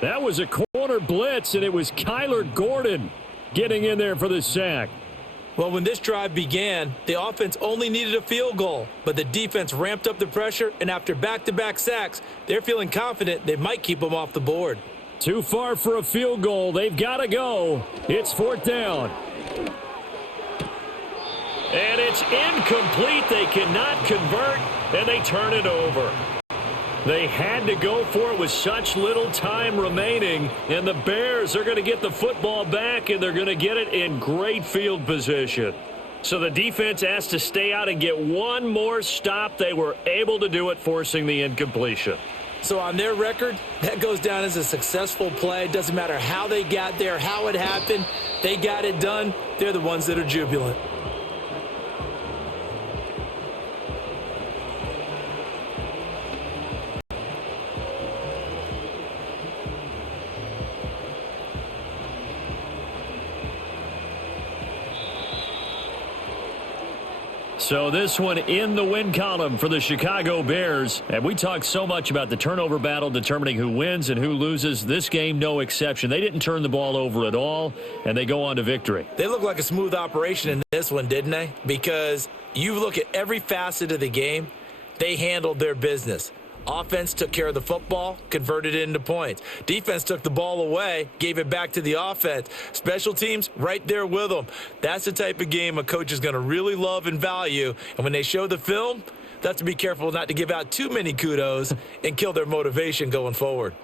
That was a corner blitz, and it was Kyler Gordon getting in there for the sack. Well, when this drive began, the offense only needed a field goal, but the defense ramped up the pressure, and after back-to-back sacks, they're feeling confident they might keep them off the board. Too far for a field goal. They've got to go. It's 4th down. And it's incomplete. They cannot convert, and they turn it over. They had to go for it with such little time remaining, and the Bears are going to get the football back, and they're going to get it in great field position. So the defense has to stay out and get one more stop. They were able to do it, forcing the incompletion. So on their record, that goes down as a successful play. It doesn't matter how they got there, how it happened. They got it done. They're the ones that are jubilant. So this one in the win column for the Chicago Bears. And we talked so much about the turnover battle determining who wins and who loses. This game, no exception. They didn't turn the ball over at all, and they go on to victory. They look like a smooth operation in this one, didn't they? Because you look at every facet of the game, they handled their business. Offense took care of the football, converted it into points. Defense took the ball away, gave it back to the offense. Special teams, right there with them. That's the type of game a coach is going to really love and value. And when they show the film, they have to be careful not to give out too many kudos and kill their motivation going forward.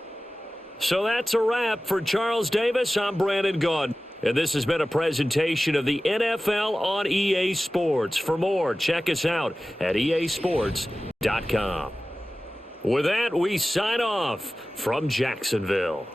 So that's a wrap for Charles Davis. I'm Brandon Gaudin. And this has been a presentation of the NFL on EA Sports. For more, check us out at easports.com. With that, we sign off from Jacksonville.